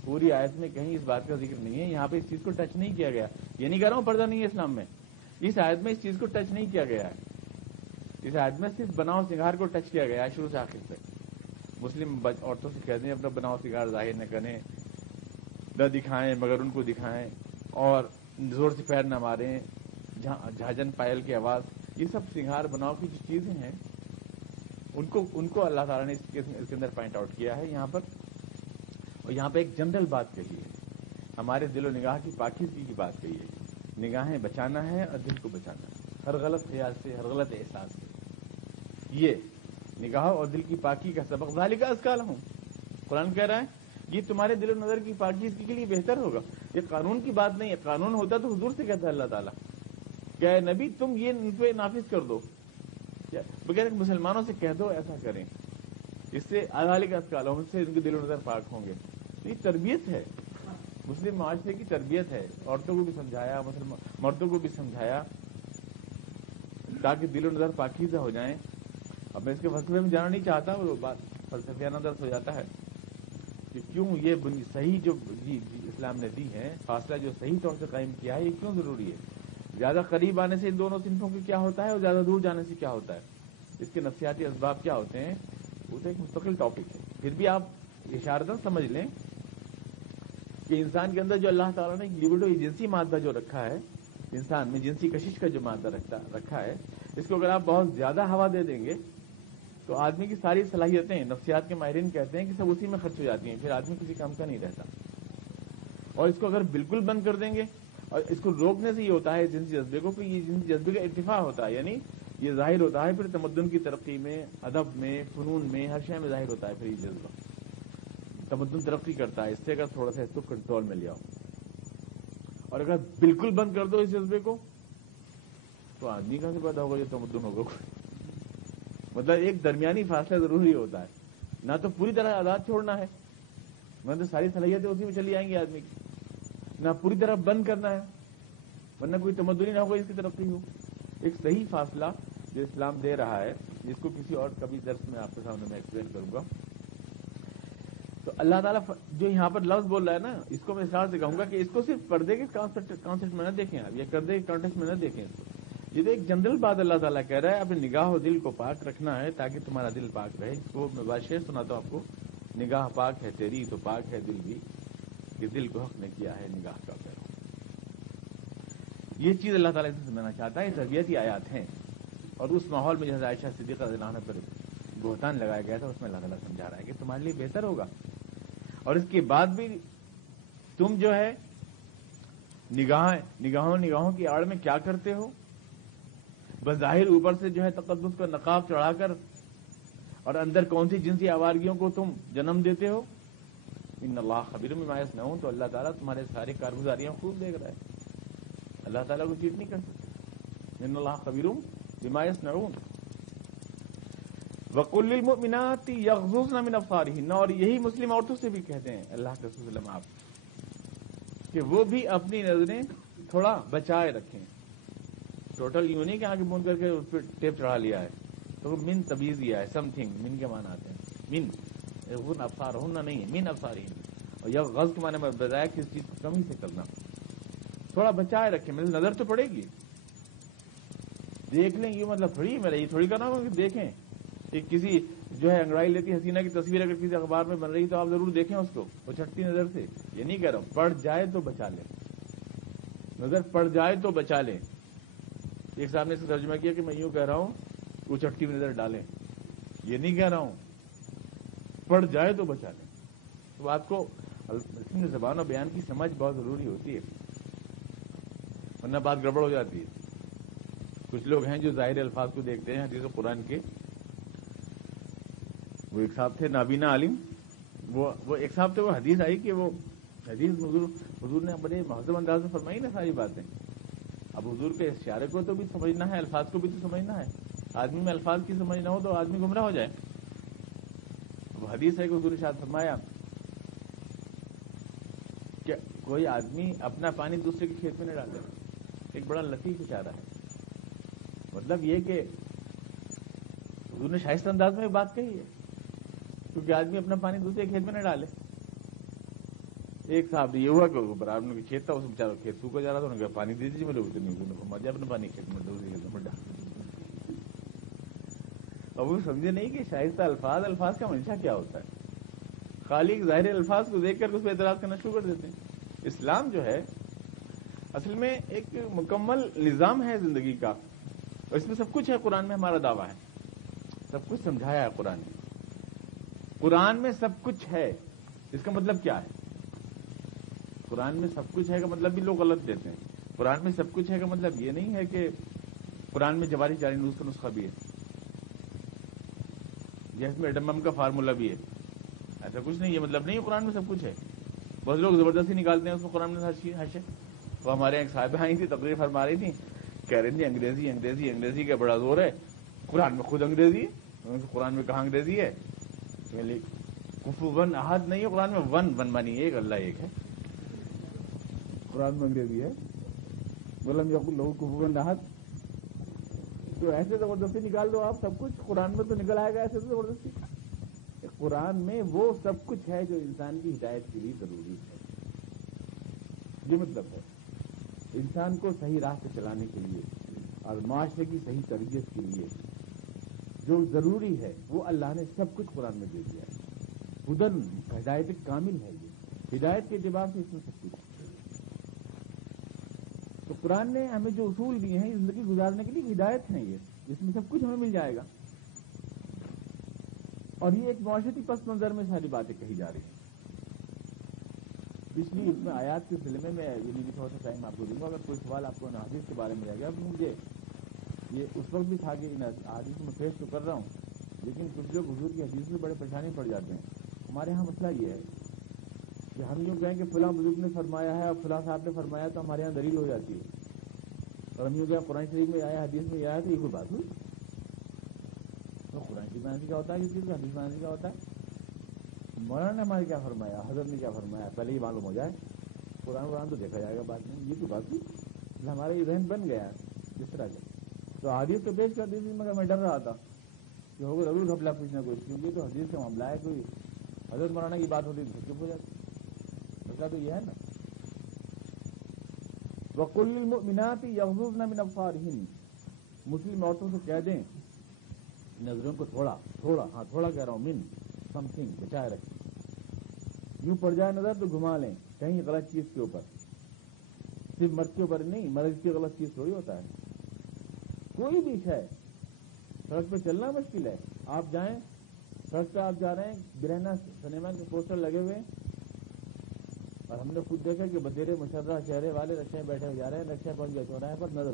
پوری آیت میں کہیں اس بات کا ذکر نہیں ہے. یہاں پہ اس چیز کو ٹچ نہیں کیا گیا. یہ نہیں کہہ رہا ہوں پردہ نہیں ہے اسلام میں، اس آیت میں اس چیز کو ٹچ نہیں کیا گیا ہے. اس آیت میں صرف بناؤ سنگار کو ٹچ کیا گیا ہے شروع سے آخر تک. مسلم عورتوں سے کہتے ہیں اپنا بناؤ سنگار ظاہر نہ کریں، نہ دکھائیں مگر ان کو دکھائیں، اور زور سے پیر نہ ماریں، جھاجن پائل کی آواز، یہ سب سنگار بناؤ کی جو چیزیں ہیں ان کو اللہ تعالیٰ نے اس کے اندر پوائنٹ آؤٹ کیا ہے یہاں پر. اور یہاں پہ ایک جنرل بات کہی ہے، ہمارے دل و نگاہ کی پاکیزگی کی بات کہی ہے. نگاہیں بچانا ہے اور دل کو بچانا ہے ہر غلط خیال سے، ہر غلط احساس سے. یہ نگاہ اور دل کی پاکی کا سبق ذالک ازکی لہم. قرآن کہہ رہا ہے یہ تمہارے دل و نظر کی پاکیزگی کے لیے بہتر ہوگا. یہ قانون کی بات نہیں ہے. قانون ہوتا تو حضور سے کہتا ہے اللہ تعالیٰ کہ اے نبی تم یہ ان پہ نافذ کر دو، بغیر مسلمانوں سے کہہ دو ایسا کریں، اس سے ذالک ازکی لہم، اس سے ان کے دل و نظر پاک ہوں گے. یہ تربیت ہے، مسلم معاشرے کی تربیت ہے. عورتوں کو بھی سمجھایا، مردوں کو بھی سمجھایا تاکہ دل و نظر پاکیزہ ہو جائیں. اب میں اس کے فلسفے میں جانا نہیں چاہتا، وہ بات فلسفیانہ درس ہو جاتا ہے کہ کیوں یہ صحیح جو اسلام نے دی ہے، فاصلہ جو صحیح طور سے قائم کیا ہے، یہ کیوں ضروری ہے. زیادہ قریب آنے سے ان دونوں صنفوں کے کیا ہوتا ہے اور زیادہ دور جانے سے کیا ہوتا ہے، اس کے نفسیاتی اسباب کیا ہوتے ہیں، وہ تو ایک مستقل ٹاپک ہے. پھر بھی آپ اشارتاً سمجھ لیں کہ انسان کے اندر جو اللہ تعالیٰ نے لیبیڈو جنسی مادہ جو رکھا ہے، انسان میں جنسی کشش کا جو مادہ رکھا ہے، اس کو اگر آپ بہت زیادہ ہوا دے دیں گے تو آدمی کی ساری صلاحیتیں نفسیات کے ماہرین کہتے ہیں کہ سب اسی میں خرچ ہو جاتی ہیں، پھر آدمی کسی کام کا نہیں رہتا. اور اس کو اگر بالکل بند کر دیں گے، اور اس کو روکنے سے یہ ہوتا ہے جنسی جذبے کو، کہ یہ جنسی جذبے کا ارتفاع ہوتا ہے، یعنی یہ ظاہر ہوتا ہے پھر تمدن کی ترقی میں، ادب میں، فنون میں، ہر شے میں ظاہر ہوتا ہے. پھر یہ جذبہ تمدن ترقی کرتا ہے. اس سے اگر تھوڑا سا اس کو کنٹرول میں لے آؤ، اور اگر بالکل بند کر دو اس جذبے کو، تو آدمی کہاں سے پیدا ہوگا جو تمدن ہوگا. مطلب ایک درمیانی فاصلہ ضروری ہوتا ہے. نہ تو پوری طرح عادات چھوڑنا ہے، ورنہ تو ساری صلاحیتیں اسی میں چلی آئیں گی آدمی کی، نہ پوری طرح بند کرنا ہے، ورنہ کوئی تمدن ہی نہ ہوگا، اس کی ترقی ہو. ایک صحیح فاصلہ جو اسلام دے رہا ہے، جس کو کسی اور کبھی درس میں آپ کے سامنے میں ایکسپلین کروں گا. تو اللہ تعالیٰ جو یہاں پر لفظ بول رہا ہے نا، اس کو میں اصرار سے کہوں گا کہ اس کو صرف پردے کے کانسیپٹ میں نہ دیکھیں آپ، یا پردے کے کانٹیکسٹ میں نہ دیکھیں اس کو. یہ تو ایک جنرل بات اللہ تعالیٰ کہہ رہا ہے، اپنی نگاہ و دل کو پاک رکھنا ہے تاکہ تمہارا دل پاک رہے. اس کو میں بات شعر سناتا ہوں آپ کو. نگاہ پاک ہے تیری تو پاک ہے دل بھی، کہ دل کو حق نے کیا ہے نگاہ کا پیرو. یہ چیز اللہ تعالیٰ سے سمجھانا چاہتا ہے. تربیتی آیات ہیں، اور اس ماحول میں جیسے عائشہ صدیقہ رضی اللہ عنہا پر بہتان لگایا گیا تھا، اس میں اللہ تعالیٰ سمجھا رہا ہے کہ تمہارے لیے بہتر ہوگا. اور اس کے بعد بھی تم جو ہے نگاہوں کی آڑ میں کیا کرتے ہو؟ بظاہر اوپر سے جو ہے تقدس کا نقاب چڑھا کر، اور اندر کون سی جنسی آوارگیوں کو تم جنم دیتے ہو. ان اللہ خبیر بما یصنعون، تو اللہ تعالیٰ تمہارے سارے کارگزاریاں خوب دیکھ رہا ہے. اللہ تعالیٰ کو چیٹ نہیں کر سکتے. ان اللہ خبیر بما یصنعون. وقل للمؤمنات یغضضن من ابصارهن، اور یہی مسلم عورتوں سے بھی کہتے ہیں اللہ کے رسول صلی اللہ علیہ وسلم، کہ وہ بھی اپنی نظریں تھوڑا بچائے رکھیں. ٹوٹل یوں نہیں کہ آگے بون کر کے اس پہ ٹیپ چڑھا لیا ہے، تو وہ من تمیز دیا ہے. سم تھنگ من کے معنی آتے ہیں. من یغضضن ابصارهن نہیں ہے، من ابصارهن. اور یہ غض کے معنی میں بجائے کس چیز کو کمی سے کرنا، تھوڑا بچائے رکھیں. میری نظر تو پڑے گی، دیکھ لیں، یہ مطلب تھوڑی میرا یہ تھوڑی کرنا ہوگا کہ دیکھیں. ایک کسی جو ہے انگڑائی لیتی حسینہ کی تصویر اگر کسی اخبار میں بن رہی تو آپ ضرور دیکھیں اس کو، وہ چھٹی نظر سے. یہ نہیں کہہ رہا ہوں، پڑ جائے تو بچا لیں، نظر پڑ جائے تو بچا لیں. ایک صاحب نے اس کا ترجمہ کیا کہ میں یوں کہہ رہا ہوں وہ چٹکی میں نظر ڈالیں. یہ نہیں کہہ رہا ہوں، پڑ جائے تو بچا لیں. تو آپ کو زبان و بیان کی سمجھ بہت ضروری ہوتی ہے، ورنہ بات گڑبڑ ہو جاتی ہے. کچھ لوگ ہیں جو ظاہر الفاظ کو دیکھتے ہیں حدیث و قرآن کے. وہ ایک صاحب تھے نابینا عالم، وہ ایک صاحب تھے، وہ حدیث آئی کہ وہ حدیث حضور نے بڑے مہذب انداز میں فرمائی نا ساری باتیں. اب حضور کے اشارے کو تو بھی سمجھنا ہے، الفاظ کو بھی تو سمجھنا ہے. آدمی میں الفاظ کی سمجھ نہ ہو تو آدمی گمراہ ہو جائے. وہ حدیث ہے کہ حضور نے ارشاد فرمایا کہ کوئی آدمی اپنا پانی دوسرے کے کھیت میں نہ ڈالے. ایک بڑا لطیف اشارہ ہے. مطلب یہ کہ حضور نے شائستہ انداز میں بات کہی ہے، کیونکہ آدمی اپنا پانی دوسرے کھیت میں نہ ڈالے. ایک صاحب یہ ہوا کہ برابر میں کھیت تھا، اس بیچارہ کھیت سوکھا جا رہا تھا. انہوں نے کہا پانی دے دیجیے. مجھے اپنا پانی کھیت میں دوسرے کھیت میں ڈال. اور وہ سمجھے نہیں کہ شائستہ الفاظ کا منشا کیا ہوتا ہے. خالی ظاہر الفاظ کو دیکھ کر اس پہ اعتراض کرنا شروع کر دیتے ہیں. اسلام جو ہے اصل میں ایک مکمل نظام ہے زندگی کا، اور اس میں سب کچھ ہے. قرآن میں ہمارا دعویٰ ہے، سب کچھ سمجھایا ہے قرآن میں. قرآن میں سب کچھ ہے، اس کا مطلب کیا ہے؟ قرآن میں سب کچھ ہے کا مطلب بھی لوگ غلط دیتے ہیں. قرآن میں سب کچھ ہے کا مطلب یہ نہیں ہے کہ قرآن میں جواری جاری نوز کا نسخہ بھی ہے یا اس میں ایٹم بم کا فارمولہ بھی ہے. ایسا کچھ نہیں، یہ مطلب نہیں ہے قرآن میں سب کچھ ہے. بہت لوگ زبردستی نکالتے ہیں اس کو قرآن میں حاشے. وہ ہمارے ایک صاحبہ آئی تھی، تقریر فرما رہی تھی، کہہ رہی تھی انگریزی کا بڑا زور ہے. قرآن میں خود انگریزی ہے. قرآن میں کہاں انگریزی ہے؟ کفوا احد نہیں ہے قرآن میں. ون مانی ایک، اللہ ایک ہے. قرآن میں انگریزی ہے، ولم یقل لہ کفوا احد. تو ایسے زبردستی نکال دو آپ سب کچھ. قرآن میں تو نکل آئے گا ایسے تو زبردستی. قرآن میں وہ سب کچھ ہے جو انسان کی ہدایت کے لیے ضروری ہے. یہ مطلب ہے انسان کو صحیح راہ پہ چلانے کے لیے اور معاشرے کی صحیح تربیت کے لیے جو ضروری ہے وہ اللہ نے سب کچھ قرآن میں دے دیا ہے. ہدن ہدایت کامل ہے. یہ ہدایت کے اعتبار سے اس میں سب کچھ. تو قرآن نے ہمیں جو اصول دیے ہیں زندگی گزارنے کے لیے ہدایت ہیں، یہ جس میں سب کچھ ہمیں مل جائے گا. اور یہ ایک معاشرتی پس منظر میں ساری باتیں کہی جا رہی ہیں. پچھلی اس میں آیات کے سلسلے میں یہ تھوڑا سا ٹائم آپ کو دوں گا. اگر کوئی سوال آپ کو ان حدیث کے بارے میں رہ گیا، مجھے یہ اس وقت بھی تھا کہ ان حدیث میں پیش تو کر رہا ہوں، لیکن کچھ لوگ حضور کی حدیث میں بڑے پریشانی پڑ جاتے ہیں. ہمارے یہاں مسئلہ یہ ہے کہ ہم یوں کہیں کہ فلاں بزرگ نے فرمایا ہے اور فلاں صاحب نے فرمایا تو ہمارے یہاں دلیل ہو جاتی ہے، اور ہم یوں کہیں قرآن شریف میں آیا، حدیث میں آیا، تو یہ کوئی بات ہوئی؟ تو قرآن کی بیان کا ہوتا ہے، کسی کا حدیث بیان کا ہوتا ہے. مولانا نے ہمارے کیا فرمایا، حضرت نے کیا فرمایا، پہلے ہی معلوم ہو جائے. قرآن تو دیکھا جائے گا بعد میں. یہ تو بات ہوئی. ہمارا یہ ذہن بن گیا جس طرح کا. تو حدیث تو پیش کر دی تھی، مگر میں ڈر رہا تھا کہ ہوگا ضرور گھپلا کچھ نہ کچھ، کیونکہ تو حدیث کا معاملہ ہے. کوئی حضرت مولانا کی بات ہوتی تو چپ ہو جاتی. ایسا تو یہ ہے نا. وَقُلْ لِلْمُؤْمِنَاتِ يَغْضُضْنَ مِنْ أَبْصَارِهِنَّ، مسلم عورتوں سے کہہ دیں نظروں کو تھوڑا کہہ رہا ہوں، من سم تھنگ بچائے رکھیں. یوں پڑ جائے نظر تو گھما لیں کہیں غلط چیز کے اوپر. صرف مرد کے اوپر نہیں، مرد کی غلط چیز تھوڑی ہوتا ہے. کوئی بھی ہے، سڑک پہ چلنا مشکل ہے. آپ جائیں سڑک پہ، آپ جا رہے ہیں، برہنہ سنیما کے پوسٹر لگے ہوئے ہیں، اور ہم نے خود دیکھا کہ بدیرے مشرہ چہرے والے رکشے میں بیٹھے جا رہے ہیں، رکشہ پہنچ گیا چوراہے پر، نظر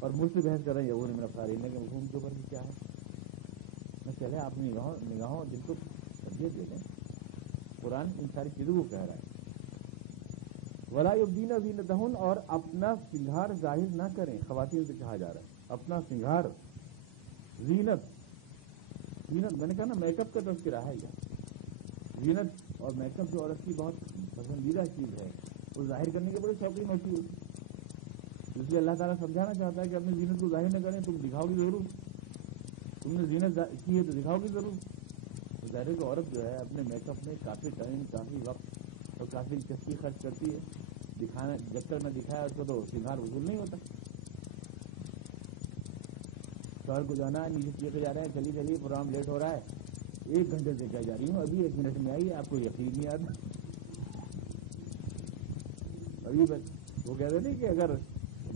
اور مجھ سے بحث کر رہے ہیں وہ نہیں میرا فارغ ہے کہ مفہوم کے اوپر بھی کیا ہے. میں چلے آپ نگاہوں جن کو تربیت دے دیں. قرآن ان ساری چیزوں کو کہہ رہا ہے. ولا یبدین زینتہن، اور اپنا سنگھار ظاہر نہ کریں. خواتین سے کہا جا رہا ہے اپنا سنگھار، زینت میں نے کہا نا میک اپ کا تذکرہ ہے. زینت اور میک اپ جو عورت کی بہت پسندیدہ چیز ہے، وہ ظاہر کرنے کے بڑے شوقین ہوتی ہے. اس لیے اللہ تعالیٰ سمجھانا چاہتا ہے کہ اپنی زینت کو ظاہر نہ کریں. تم دکھاؤ گی ضرور، تم نے زینت کی ہے تو دکھاؤ گی ضرور. ظاہر ہے کہ عورت جو ہے اپنے میک اپ میں کافی ٹائم، کافی وقت اور کافی دلچسپی خرچ کرتی ہے. دکھانا جب تک نہ دکھایا اس کو تو سنگھار وصول نہیں ہوتا. شہر کو جانا ہے، نیچے کے جا رہے ہیں، چلیے پروگرام لیٹ ہو رہا ہے، 1 گھنٹے سے کہہ جا رہی ہوں ابھی 1 منٹ میں آئی. آپ کو یقین نہیں آتا. ابھی وہ کہتے نہیں کہ اگر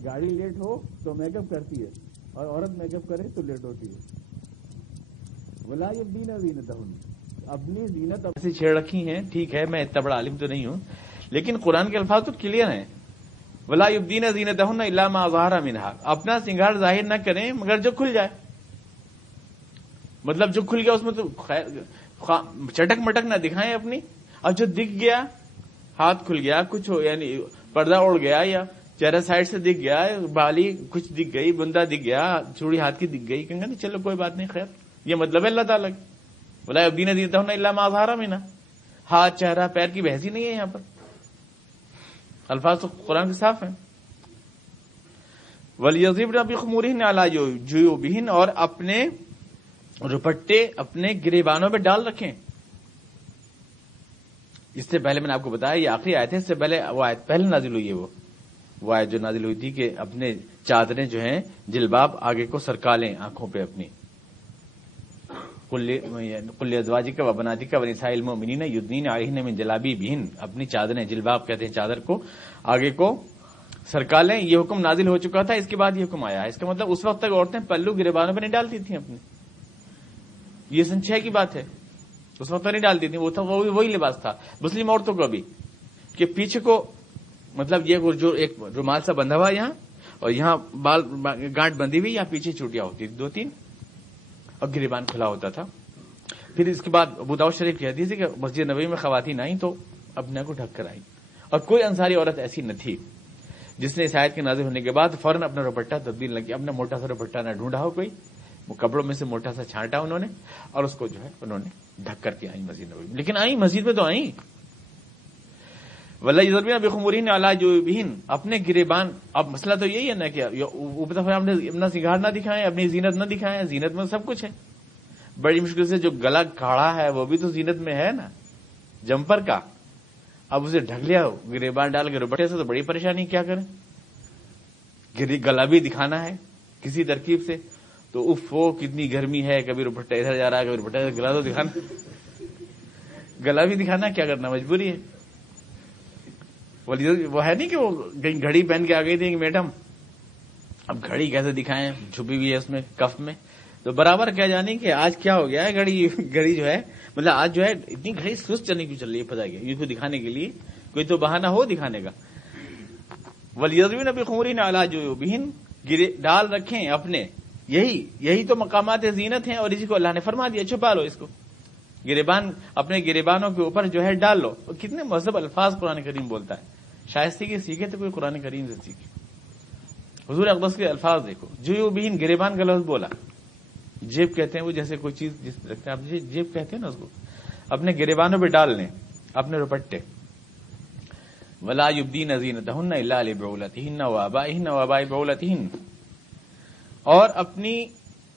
گاڑی لیٹ ہو تو میک اپ کرتی ہے، اور عورت میک اپ کرے تو لیٹ ہوتی ہے. ولا یبدین زینتہن، اپنی زینت ایسی چھیڑ رکھی ہیں. ٹھیک ہے، میں اتنا بڑا عالم تو نہیں ہوں، لیکن قرآن کے الفاظ تو کلیئر ہیں. ولا یبدین زینتہن الا ما ظہر منھا، اپنا سنگھار ظاہر نہ کریں مگر جو کھل جائے. مطلب جو کھل گیا اس میں تو چٹک مٹک نہ دکھائیں اپنی. اب جو دکھ گیا، ہاتھ کھل گیا، کچھ ہو یعنی پردہ اڑ گیا یا چہرہ سائڈ سے دکھ گیا، بالی کچھ دکھ گئی، بندہ دکھ گیا، چوڑی ہاتھ کی دکھ گئی، کہیں گے چلو کوئی بات نہیں، خیر. یہ مطلب ہے اللہ تعالیٰ کی ولا یبدین زینتہن الا ما ظہر منھا. ہاتھ، چہرہ، پیر کی بحث ہی نہیں ہے یہاں پر. الفاظ تو قرآن کے صاف ہیں. وَلْيَضْرِبْنَ بِخُمُورِهِنَّ عَلَىٰ جُيُوبِهِنَّ، اور اپنے دوپٹے اپنے گریبانوں پہ ڈال رکھیں. اس سے پہلے میں نے آپ کو بتایا یہ آخری آیت ہے. اس سے پہلے وہ آیت پہلے نازل ہوئی ہے، وہ آیت جو نازل ہوئی تھی کہ اپنے چادریں جو ہیں جلباب آگے کو سرکا لیں آنکھوں پہ اپنی. قل ازواجک و بناتک و نساء المؤمنین یدنین علیہن من جلابیبہن، اپنی چادریں، جلباب کہتے ہیں چادر کو، آگے کو سرکا لیں. یہ حکم نازل ہو چکا تھا، اس کے بعد یہ حکم آیا ہے. اس کا مطلب اس وقت تک عورتیں پلو گریبانوں پہ نہیں ڈالتی تھیں اپنے. یہ سن 6 کی بات ہے، اس وقت نہیں ڈالتی تھیں. وہ تھا وہی لباس تھا مسلم عورتوں کا بھی، کہ پیچھے کو مطلب یہ جو ایک رومال سا بندھا ہوا یہاں، اور یہاں بال گانٹ بندھی ہوئی، یہاں پیچھے چوٹیاں ہوتی تھی 2-3، اور گریبان کھلا ہوتا تھا. پھر اس کے بعد ابو داؤد شریف کی حدیث ہے کہ مسجد نبوی میں خواتین آئیں تو اپنے کو ڈھک کر آئیں، اور کوئی انصاری عورت ایسی نہ تھی جس نے اس آیت کے نازل ہونے کے بعد فوراً اپنا دوپٹہ تبدیل نہ کیا. اپنا موٹا سا دوپٹہ نہ ڈھونڈا ہو کوئی، وہ کپڑوں میں سے موٹا سا چھانٹا انہوں نے، اور اس کو جو ہے انہوں نے ڈھک کر کے آئیں مسجد نبوی میں. لیکن آئیں مسجد میں تو آئیں. وَلَا يَضْرِبْنَ بِخُمُورِهِنَّ عَلَىٰ جُيُوبِهِنَّ، اپنے گریبان. اب مسئلہ تو یہی ہے نا کہ اوپر طرف ہم نے اپنا سنگھار نہ دکھائیں، اپنی زینت نہ دکھائیں. زینت میں سب کچھ ہے. بڑی مشکل سے جو گلا کھاڑا ہے وہ بھی تو زینت میں ہے نا، جمپر کا. اب اسے ڈھک لیا گریبان ڈال کے دوپٹے سے تو بڑی پریشانی. کیا کریں، گلا بھی دکھانا ہے کسی ترکیب سے تو وہ کتنی گرمی ہے. کبھی دوپٹہ ادھر جا رہا ہے، کبھی دوپٹہ ادھر، گلا تو دکھانا، گلا بھی دکھانا. کیا کرنا، مجبوری ہے. وہ ہے نہیں کہ وہ گھڑی پہن کے آ گئی تھی کہ میڈم اب گھڑی کیسے دکھائیں، چھپی ہوئی ہے اس میں کف میں. تو برابر کہہ جانے کہ آج کیا ہو گیا ہے، گھڑی جو ہے مطلب آج جو ہے اتنی گھڑی سست چلنے کی چل رہی ہے، پتہ کیا یہ کو دکھانے کے لیے کوئی تو بہانہ ہو دکھانے کا. وَلْيَضْرِبْنَ بِخُمُرِهِنَّ عَلَىٰ جُيُوبِهِنَّ ڈال رکھیں اپنے، یہی تو مقامات زینت ہیں، اور اسی کو اللہ نے فرما دیا چھپا لو اس کو، گریبان اپنے گریبانوں کے اوپر جو ہے ڈال لو. اور کتنے مہذب الفاظ قرآن کریم بولتا ہے. شائستگی سیکھے تو کوئی قرآن کریم سے سیکھے. حضور اقدس کے الفاظ دیکھو، جیوبہن گریبان کا لفظ بولا. جیب کہتے ہیں وہ جیسے کوئی چیز جس رکھتے ہیں آپ، جیب کہتے ہیں نا اس کو، اپنے گریبانوں پہ ڈال لیں اپنے دوپٹے. وَلَا يُبْدِينَ زِينَتَهُنَّ إِلَّا لِبُعُولَتِهِنَّ وَآبَائِهِنَّ وَآبَاءِ بُعُولَتِهِنَّ، اور اپنی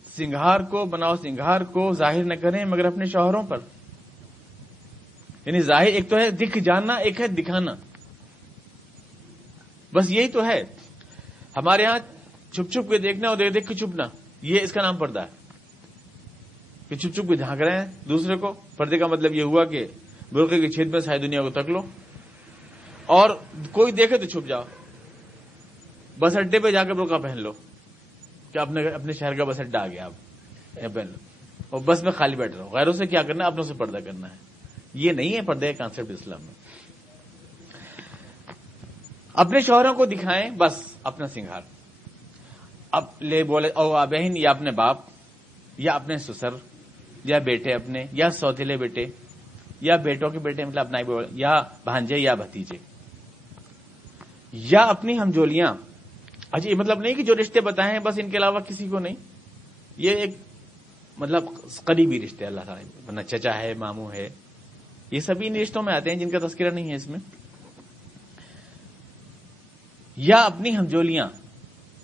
سنگھار کو، بناؤ سنگھار کو ظاہر نہ کریں مگر اپنے شوہروں پر. یعنی ظاہر ایک تو ہے دکھ جاننا، ایک ہے دکھانا، بس یہی تو ہے. ہمارے ہاں چھپ چھپ کے دیکھنا اور دیکھ دیکھ کے چھپنا، یہ اس کا نام پردہ ہے. کہ چھپ چھپ کے جھانک رہے ہیں دوسرے کو. پردے کا مطلب یہ ہوا کہ برقعے کی چھید میں ساری دنیا کو تک لو، اور کوئی دیکھے تو چھپ جاؤ. بس اڈے پہ جا کے برقعہ پہن لو کہ اپنے شہر کا بس اڈا آ گیا، آپ پہن لو اور بس میں خالی بیٹھ رہو. غیروں سے کیا کرنا ہے؟ اپنوں سے پردہ کرنا ہے. یہ نہیں ہے پردے کا کانسیپٹ اسلام میں. اپنے شوہروں کو دکھائیں بس اپنا سنگھار. اب لے بولے او بہن، یا اپنے باپ یا اپنے سسر یا بیٹے اپنے، یا سوتیلے بیٹے یا بیٹوں کے بیٹے، مطلب اپنا یا بھانجے یا بھتیجے، یا اپنی ہمجولیاں. اچھا یہ مطلب نہیں کہ جو رشتے بتائے ہیں بس ان کے علاوہ کسی کو نہیں. یہ ایک مطلب قریبی رشتے اللہ تعالیٰ، ورنہ چچا ہے، ماموں ہے، یہ سبھی ان رشتوں میں آتے ہیں جن کا تذکرہ نہیں ہے اس میں. یا اپنی ہمجولیاں،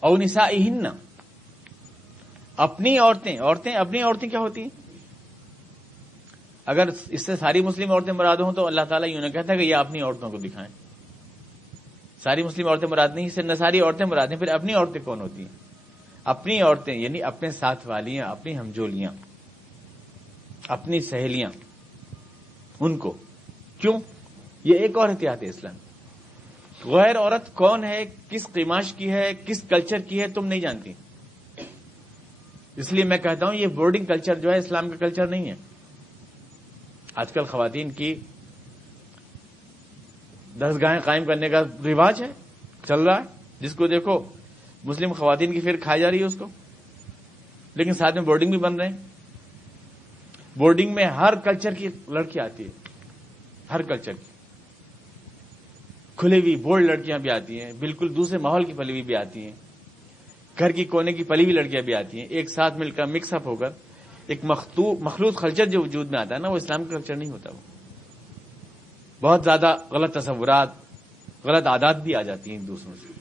او نسائہن، اپنی عورتیں. اپنی عورتیں کیا ہوتی ہیں؟ اگر اس سے ساری مسلم عورتیں مراد ہوں تو اللہ تعالیٰ یوں نہ کہتا کہ یہ اپنی عورتوں کو دکھائیں. ساری مسلم عورتیں مراد نہیں، اس سے نہ ساری عورتیں مراد ہیں. پھر اپنی عورتیں کون ہوتی ہیں؟ اپنی عورتیں یعنی اپنے ساتھ والیاں، اپنی ہمجولیاں، اپنی سہیلیاں، ان کو. کیوں؟ یہ ایک اور احتیاط ہے اسلام. غیر عورت کون ہے، کس قیماش کی ہے، کس کلچر کی ہے، تم نہیں جانتی. اس لیے میں کہتا ہوں یہ بورڈنگ کلچر جو ہے اسلام کا کلچر نہیں ہے. آج کل خواتین کی درسگاہیں قائم کرنے کا رواج ہے، چل رہا ہے. جس کو دیکھو مسلم خواتین کی پھر کھائی جا رہی ہے اس کو، لیکن ساتھ میں بورڈنگ بھی بن رہے ہیں. بورڈنگ میں ہر کلچر کی لڑکی آتی ہے، ہر کلچر کی کھلی ہوئی بولڈ لڑکیاں بھی آتی ہیں، بالکل دوسرے ماحول کی پلی ہوئی بھی آتی ہیں، گھر کی کونے کی پلی ہوئی لڑکیاں بھی آتی ہیں. ایک ساتھ مل کر مکس اپ ہو کر ایک مخلوط کلچر جو وجود میں آتا ہے نا، وہ اسلام کا کلچر نہیں ہوتا. وہ بہت زیادہ غلط تصورات، غلط عادات بھی آ جاتی ہیں دوسروں سے.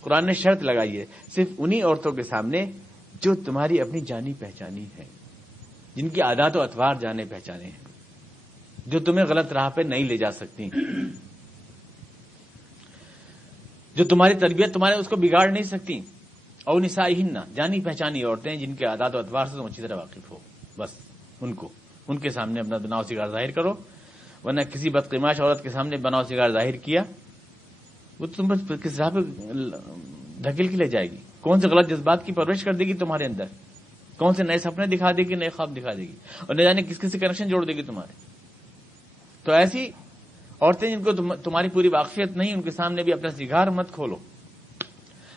قرآن نے شرط لگائی ہے صرف انہی عورتوں کے سامنے جو تمہاری اپنی جانی پہچانی ہے، جن کی عادات و اطوار جانے پہچانے ہیں، جو تمہیں غلط راہ پہ نہیں لے جا سکتی، جو تمہاری تربیت تمہارے اس کو بگاڑ نہیں سکتی. او نسائہن، جانی پہچانی عورتیں جن کے عادات و اطوار سے تم اچھی طرح واقف ہو، بس ان کے سامنے اپنا بناؤ سگار ظاہر کرو. ورنہ کسی بدقیماش عورت کے سامنے بناؤ سگار ظاہر کیا، وہ تم بس کس راہ پہ دھکیل کے لے جائے گی. کون سے غلط جذبات کی پرورش کر دے گی تمہارے اندر، کون سے نئے سپنے دکھا دے گی، نئے خواب دکھا دے گی، اور نہ جانے کس سے کنیکشن جوڑ دے گی تمہارے. تو ایسی عورتیں جن کو تمہاری پوری واقفیت نہیں، ان کے سامنے بھی اپنا سگار مت کھولو.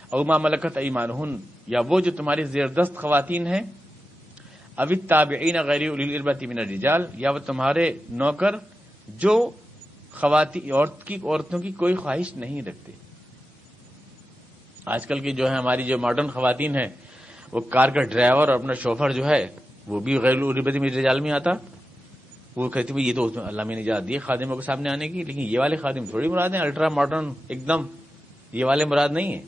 او ما ملکت ایمانہن، یا وہ جو تمہاری زیر دست خواتین ہیں، او التابعین غیر اولی الاربۃ من الرجال، یا وہ تمہارے نوکر جو عورتوں کی کوئی خواہش نہیں رکھتے. آج کل کی جو ہے ہماری جو ماڈرن خواتین ہیں، وہ کار کا ڈرائیور اور اپنا شوفر جو ہے وہ بھی غیر اولی الاربۃ من الرجال میں آتا. وہ کہتی ہیں یہ تو اللہ میں نے اجازت دی خادموں کے سامنے آنے کی، لیکن یہ والے خادم تھوڑی مراد ہیں الٹرا ماڈرن ایک دم، یہ والے مراد نہیں ہیں.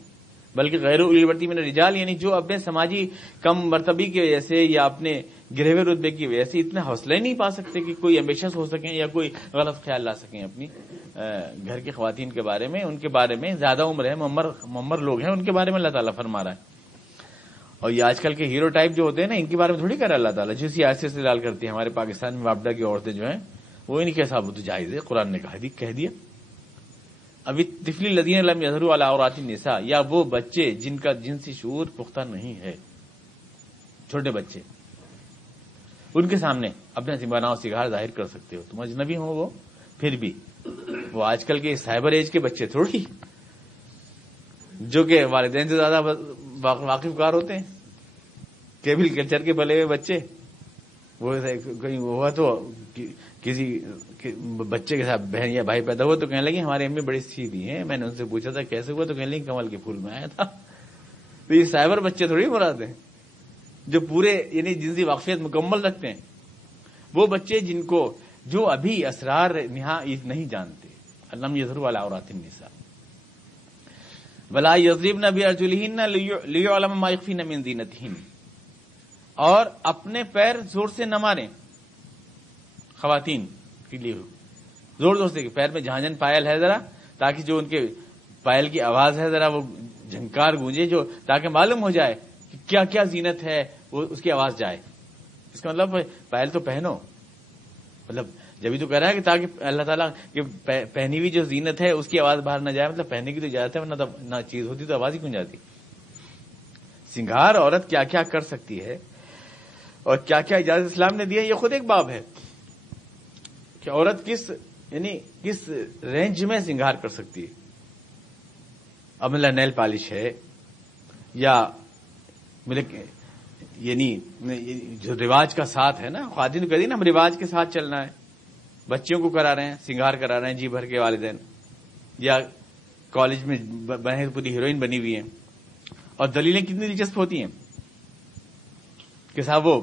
بلکہ غیر اولی الاربۃ من الرجال یعنی جو اپنے سماجی کم مرتبی کی وجہ سے یا اپنے گرے ہوئے رتبے کی وجہ سے اتنے حوصلے نہیں پا سکتے کہ کوئی ایمبیشس ہو سکیں یا کوئی غلط خیال لا سکیں اپنی گھر کی خواتین کے بارے میں. ان کے بارے میں زیادہ عمر ہے، معمر لوگ ہیں، ان کے بارے میں اللہ تعالیٰ فرما رہا ہے. اور یہ آج کل کے ہیرو ٹائپ جو ہوتے ہیں نا، ان کے بارے میں تھوڑی کہہ رہا ہے اللہ تعالیٰ. جس آیت سے استدلال کرتی ہیں ہمارے پاکستان میں واپڈا کی عورتیں جو ہیں، وہ ان کے حساب تو جائز ہے، قرآن نے کہہ دیا. اب طفل الذین لم یظہروا علی عورات النساء، یا وہ بچے جن کا جنسی شعور پختہ نہیں ہے، چھوٹے بچے ان کے سامنے اپنے بناؤ سگار ظاہر کر سکتے ہو. تم اجنبی ہو وہ پھر بھی وہ آج کل کے سائبر ایج کے بچے تھوڑی جو کہ والدین سے زیادہ واقف کار ہوتے ہیں. کیبل کلچر کے بھلے ہوئے بچے وہ کہیں ہوا تو کسی بچے کے ساتھ بہن یا بھائی پیدا ہوا تو کہنے لگی ہماری امی بڑی سیدھی ہیں. میں نے ان سے پوچھا تھا کیسے ہوا تو کہنے لگی کمل کے پھول میں آیا تھا. تو یہ سائبر بچے تھوڑی مراد ہیں جو پورے یعنی جنسی واقفیت مکمل رکھتے ہیں. وہ بچے جن کو جو ابھی اسرار نہایت نہیں جانتے. علم یظہروا علی عورات النساء ولا یضربن بارجلہن لیعلم ما یخفین من زینتہن. اور اپنے پیر زور سے نہ ماریں. خواتین کے لیے زور زور سے پیر میں جھانجھن پائل ہے ذرا تاکہ جو ان کے پائل کی آواز ہے ذرا وہ جھنکار گونجے جو تاکہ معلوم ہو جائے کہ کیا کیا زینت ہے وہ اس کی آواز جائے. اس کا مطلب پائل تو پہنو. مطلب جبھی تو کہہ رہا ہے کہ تاکہ اللہ تعالیٰ کی پہنی ہوئی جو زینت ہے اس کی آواز باہر نہ جائے. مطلب پہننے کی تو اجازت ہے ورنہ نہ چیز ہوتی تو آواز ہی کیوں جاتی. سنگار عورت کیا کیا کر سکتی ہے اور کیا کیا اجازت اسلام نے دی ہے یہ خود ایک باب ہے کہ عورت کس رینج میں سنگار کر سکتی ہے. اب مطلب نیل پالش ہے یا یعنی جو رواج کا ساتھ ہے نا. خواتین کہتی نا ہم رواج کے ساتھ چلنا ہے. بچیوں کو کرا رہے ہیں سنگار کرا رہے ہیں جی بھر کے والدین یا کالج میں بہن پوری ہیروئن بنی ہوئی ہیں. اور دلیلیں کتنی دلچسپ ہوتی ہیں کہ صاحب وہ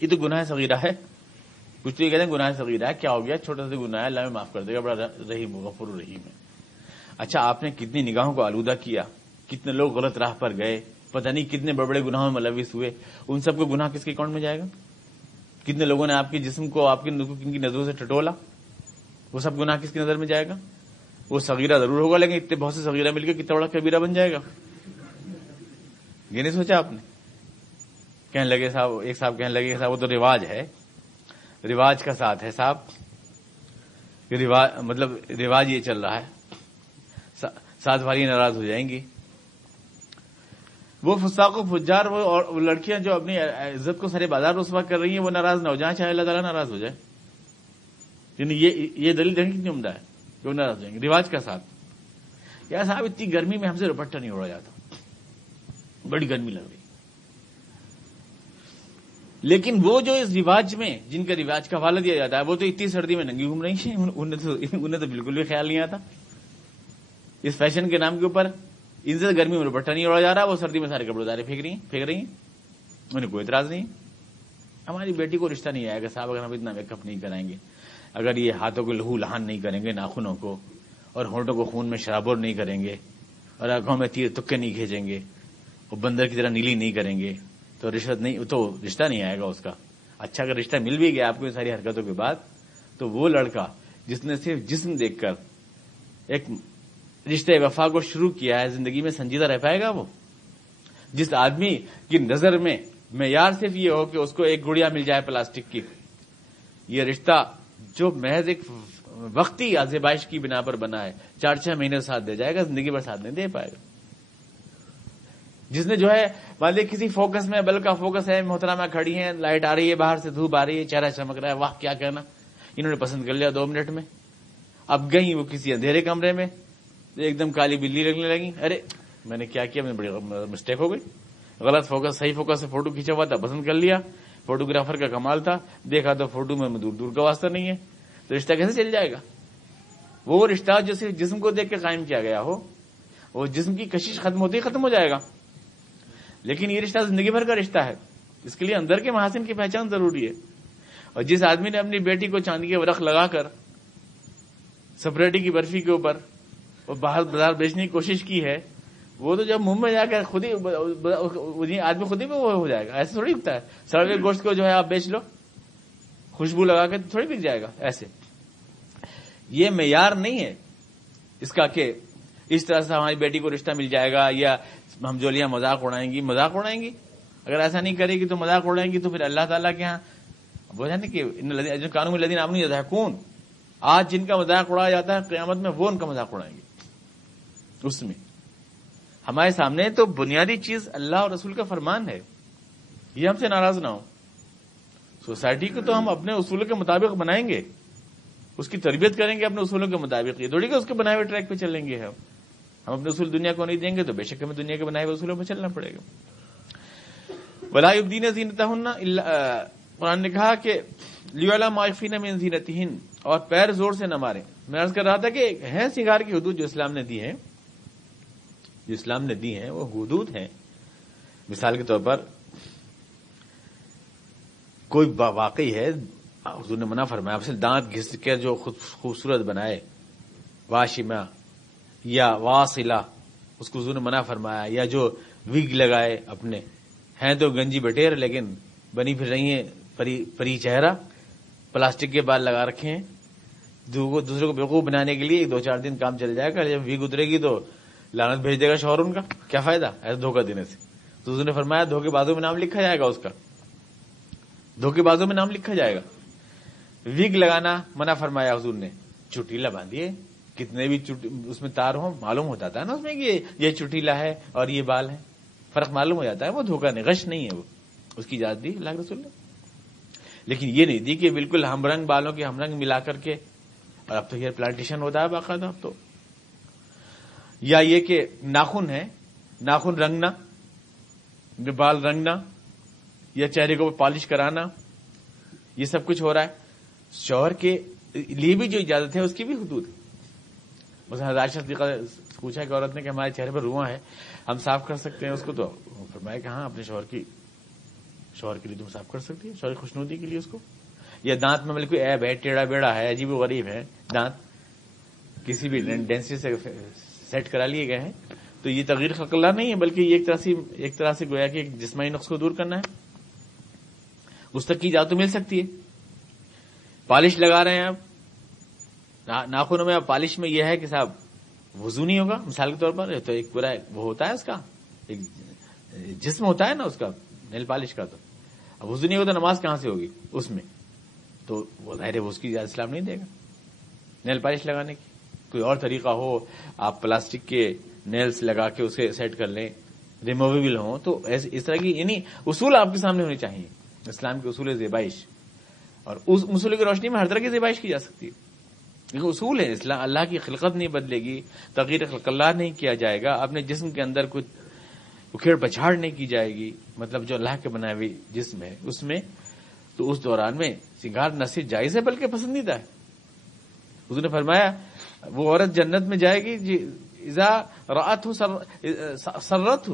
یہ تو گناہ صغیرہ ہے. کچھ تو یہ کہتے ہیں گناہ صغیرہ ہے. کیا ہو گیا چھوٹا سا گناہ ہے اللہ میں معاف کر دے گا بڑا رحیم غفور الرحیم ہے. اچھا آپ نے کتنی نگاہوں کو آلودہ کیا. کتنے لوگ غلط راہ پر گئے. پتہ نہیں کتنے بڑے بڑے گناہوں میں ملوث ہوئے. ان سب کو گناہ کس کے اکاؤنٹ میں جائے گا. کتنے لوگوں نے آپ کے جسم کو آپ کی نظروں سے ٹٹولا. وہ سب گناہ کس کی نظر میں جائے گا. وہ صغیرہ ضرور ہوگا لیکن اتنے بہت سے صغیرہ مل کے کتنا بڑا کبیرہ بن جائے گا. یہ نہیں سوچا آپ نے. کہنے لگے صاحب ایک صاحب کہنے لگے صاحب وہ تو رواج ہے. رواج کا ساتھ ہے صاحب. مطلب رواج یہ چل رہا ہے. ساتھ والی ناراض ہو جائیں گی. وہ فساق و فجار وہ لڑکیاں جو اپنی عزت کو سارے بازار رسوا کر رہی ہیں وہ ناراض نہ ہو جائیں چاہے اللہ تعالیٰ ناراض ہو جائے. یعنی یہ دلیل دیکھیں کتنی عمدہ ہے کہ وہ ناراض ہو جائیں گے. رواج کا ساتھ. یا صاحب اتنی گرمی میں ہم سے دوپٹہ نہیں اڑا جاتا. بڑی گرمی لگ رہی. لیکن وہ جو اس رواج میں جن کا رواج کا حوالہ دیا جاتا ہے وہ تو اتنی سردی میں ننگی گھوم رہی ہیں. انہیں تو بالکل بھی خیال نہیں آتا اس فیشن کے نام کے اوپر. ان سے گرمی میں دوپٹہ نہیں اڑا جا رہا. وہ سردی میں سارے کپڑے ادارے پھینک رہی ہیں. انہیں کوئی اعتراض نہیں. ہماری بیٹی کو رشتہ نہیں آئے گا صاحب اگر ہم اتنا میک اپ نہیں کرائیں گے. اگر یہ ہاتھوں کو لہو لہان نہیں کریں گے ناخنوں کو اور ہونٹوں کو خون میں شرابور نہیں کریں گے اور آنکھوں میں تیر تکے نہیں کھینچیں گے اور بندر کی طرح نیلی نہیں کریں گے تو رشتہ نہیں آئے گا اس کا. اچھا اگر رشتہ مل بھی گیا آپ کو ساری حرکتوں کے بعد تو وہ لڑکا جس نے صرف جسم دیکھ کر ایک رشتہ وفا کو شروع کیا ہے زندگی میں سنجیدہ رہ پائے گا. وہ جس آدمی کی نظر میں معیار صرف یہ ہو کہ اس کو ایک گڑیا مل جائے پلاسٹک کی. یہ رشتہ جو محض ایک وقتی آزمائش کی بنا پر بنا ہے 4-6 مہینے ساتھ دے جائے گا زندگی بھر ساتھ نہیں دے پائے گا. جس نے جو ہے مان لیے کسی فوکس میں بل کا فوکس ہے محترمہ کھڑی ہیں لائٹ آ رہی ہے باہر سے دھوپ آ رہی ہے چہرہ چمک رہا ہے واہ کیا کہنا. انہوں نے پسند کر لیا 2 منٹ میں. اب گئی وہ کسی اندھیرے کمرے میں ایک دم کالی بلی لگنے لگی. ارے میں نے کیا میں بڑی مسٹیک ہو گئی. غلط فوکس صحیح فوکس سے فوٹو کھینچا ہوا تھا پسند کر لیا. فوٹوگرافر کا کمال تھا. دیکھا تو فوٹو میں دور دور کا واسطہ نہیں ہے. تو رشتہ کیسے چل جائے گا. وہ رشتہ جو صرف جسم کو دیکھ کے قائم کیا گیا ہو وہ جسم کی کشش ختم ہوتی ختم ہو جائے گا. لیکن یہ رشتہ زندگی بھر کا رشتہ ہے. اس کے لیے اندر کے محاسن کی پہچان ضروری ہے. اور جس آدمی نے اپنی بیٹی کو چاندی کے ورق لگا کر سپریٹی کی برفی کے اوپر اور باہر بازار بیچنے کی کوشش کی ہے وہ تو جب منہ میں جا کر خود ہی آدمی خود ہی میں وہ ہو جائے گا. ایسے تھوڑی بکتا ہے. سڑے گوشت کو جو ہے آپ بیچ لو خوشبو لگا کے تھوڑی بک جائے گا. ایسے یہ معیار نہیں ہے اس کا کہ اس طرح سے ہماری بیٹی کو رشتہ مل جائے گا یا ہم جولیاں مذاق اڑائیں گی. اگر ایسا نہیں کرے گی تو مذاق اڑائیں گی تو پھر اللہ تعالیٰ کے ہاں وہ ہے نا کہ قانون الذین آمنوا یضحکون. آج جن کا مذاق اڑایا جاتا ہے قیامت میں وہ ان کا مذاق اڑائیں گے. اس میں ہمارے سامنے تو بنیادی چیز اللہ اور رسول کا فرمان ہے. یہ ہم سے ناراض نہ ہو. سوسائٹی کو تو ہم اپنے اصولوں کے مطابق بنائیں گے، اس کی تربیت کریں گے اپنے اصولوں کے مطابق. یہ تھوڑی کہ اس کے بنائے ہوئے ٹریک پہ چلیں گے. ہم اپنے اصول دنیا کو نہیں دیں گے تو بے شک ہمیں دنیا کے بنائے ہوئے اصولوں پہ چلنا پڑے گا. ولا یبدین زینتہن، قرآن نے کہا کہ لیعلم ما یخفین من زینتہن، اور پیر زور سے نہ ماریں. میں عرض کر رہا تھا کہ ہیں سنگار کی حدود جو اسلام نے دی ہیں، وہ حدود ہیں. مثال کے طور پر کوئی واقعی ہے، حضور نے منع فرمایا آپ سے دانت گھس کے جو خوبصورت بنائے، واشمہ یا واصلہ، اس کو حضور نے منع فرمایا. یا جو وگ لگائے اپنے، ہیں تو گنجی بٹیر لیکن بنی پھر رہی ہیں پری چہرہ، پلاسٹک کے بال لگا رکھے ہیں، دوسرے کو بیوقوف بنانے کے لیے 2-4 دن کام چل جائے گا. جب وگ اترے گی تو لعنت بھیج دے گا شوہر ان کا. کیا فائدہ ایسا دھوکہ دینے سے؟ تو حضور نے فرمایا دھوکے بازوں میں نام لکھا جائے گا، اس کا دھوکے بازوں میں نام لکھا جائے گا. وگ لگانا منع فرمایا حضور نے. چٹیلا باندھیے، کتنے بھی اس میں تار ہوں، معلوم ہو جاتا ہے نا اس میں کہ یہ چٹیلا ہے اور یہ بال ہے، فرق معلوم ہو جاتا ہے. وہ دھوکہ نہیں، غش نہیں ہے، وہ اس کی اجازت دی اللہ کے رسول نے. لیکن یہ نہیں دی کہ بالکل ہم رنگ بالوں کے ہم رنگ ملا کر کے، اور اب تو ہیئر پلانٹیشن ہوتا ہے باقاعدہ اب تو. یا یہ کہ ناخن ہے، ناخن رنگنا، بال رنگنا، یا چہرے کو پالش کرانا، یہ سب کچھ ہو رہا ہے. شوہر کے لیے بھی جو اجازت ہے اس کی بھی حدود ہے. حضرت عائشہ صدیقہ سے پوچھا کہ عورت نے کہ ہمارے چہرے پر رواں ہے، ہم صاف کر سکتے ہیں اس کو؟ تو فرمایا کہ ہاں، اپنے شوہر کے لیے تم صاف کر سکتی ہے، شوہر کی خوشنودی کے لیے اس کو. یا دانت میں کوئی عیب ہے، ٹیڑھا بیڑا ہے، عجیب و غریب ہے دانت، کسی بھی ڈینسٹی سے سیٹ کرا لیے گئے ہیں، تو یہ تغیر خلق اللہ نہیں ہے، بلکہ یہ ایک طرح سے گویا کہ ایک جسمانی نقص کو دور کرنا ہے. اس تک کی اجازت تو مل سکتی ہے. پالش لگا رہے ہیں آپ ناخنوں میں، اب پالش میں یہ ہے کہ صاحب وضو نہیں ہوگا مثال کے طور پر، تو ایک پورا وہ ہوتا ہے اس کا ایک جسم ہوتا ہے نا اس کا نیل پالش کا، تو اب وضو نہیں ہوگا تو نماز کہاں سے ہوگی اس میں؟ تو وہ ظاہر ہے اس کی اجازت اسلام نہیں دے گا نیل پالش لگانے کی. کوئی اور طریقہ ہو، آپ پلاسٹک کے نیلز لگا کے اسے سیٹ کر لیں، ریموویبل ہوں، تو اس طرح کی یعنی اصول آپ کے سامنے ہونے چاہیے. اسلام کے اصول زیبائش، اور اس اصول کی روشنی میں ہر طرح کی زیبائش کی جا سکتی ہے. لیکن اصول ہے اسلام. اللہ کی خلقت نہیں بدلے گی، تغیر خلق اللہ نہیں کیا جائے گا، اپنے جسم کے اندر کچھ اکھیڑ پچھاڑ نہیں کی جائے گی، مطلب جو اللہ کے بنائے ہوئے جسم ہے اس میں. تو اس دوران میں سنگار نہ صرف جائز ہے بلکہ پسندیدہ ہے. حضور نے فرمایا وہ عورت جنت میں جائے گی اذا رأت سرت،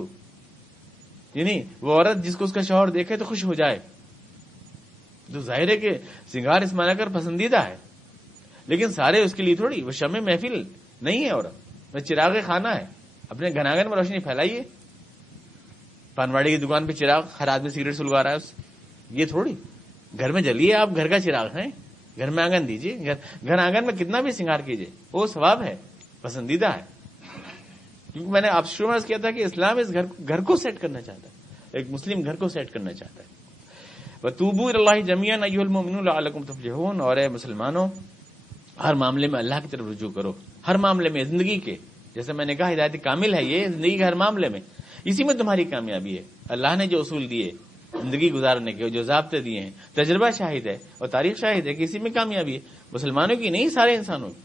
یعنی وہ عورت جس کو اس کا شوہر دیکھے تو خوش ہو جائے. تو ظاہر ہے کہ سنگار اس معنی کر پسندیدہ ہے، لیکن سارے اس کے لیے تھوڑی. وہ شمع محفل نہیں ہے عورت، وہ چراغ خانہ ہے. اپنے گھن آنگن میں روشنی پھیلائیے. پانواڑی کی دکان پہ چراغ، ہر آدمی سگریٹ سلگا رہا ہے یہ تھوڑی. گھر میں جلیے، آپ گھر کا چراغ ہیں، گھر میں آنگن دیجیے. گھر آنگن میں کتنا بھی سنگار کیجیے وہ ثواب ہے، پسندیدہ ہے. کیونکہ میں نے آپ شروع میں کیا تھا کہ اسلام اس گھر کو سیٹ کرنا چاہتا ہے، ایک مسلم گھر کو سیٹ کرنا چاہتا ہے. وَتُوبُوا إِلَى اللَّهِ جَمِيعًا أَيُّهَا الْمُؤْمِنُونَ لَعَلَّكُمْ تُفْلِحُونَ. اور اے مسلمانوں ہر معاملے میں اللہ کی طرف رجوع کرو، ہر معاملے میں زندگی کے. جیسے میں نے کہا ہدایت کامل ہے یہ زندگی کے ہر معاملے میں، اسی میں تمہاری کامیابی ہے. اللہ نے جو اصول دیے زندگی گزارنے کے، جو ضابطے دیے ہیں، تجربہ شاہد ہے اور تاریخ شاہد ہے کہ اسی میں کامیابی ہے. مسلمانوں کی نہیں، سارے انسانوں کی.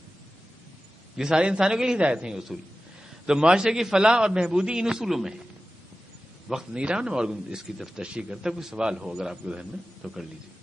یہ سارے انسانوں کے لیے ہدایت ہیں اصول. تو معاشرے کی فلاح اور بہبودی ان اصولوں میں ہے. وقت نہیں رہا نا اور اس کی طرف تشریح کرتا. کوئی سوال ہو اگر آپ کے ذہن میں تو کر لیجیے.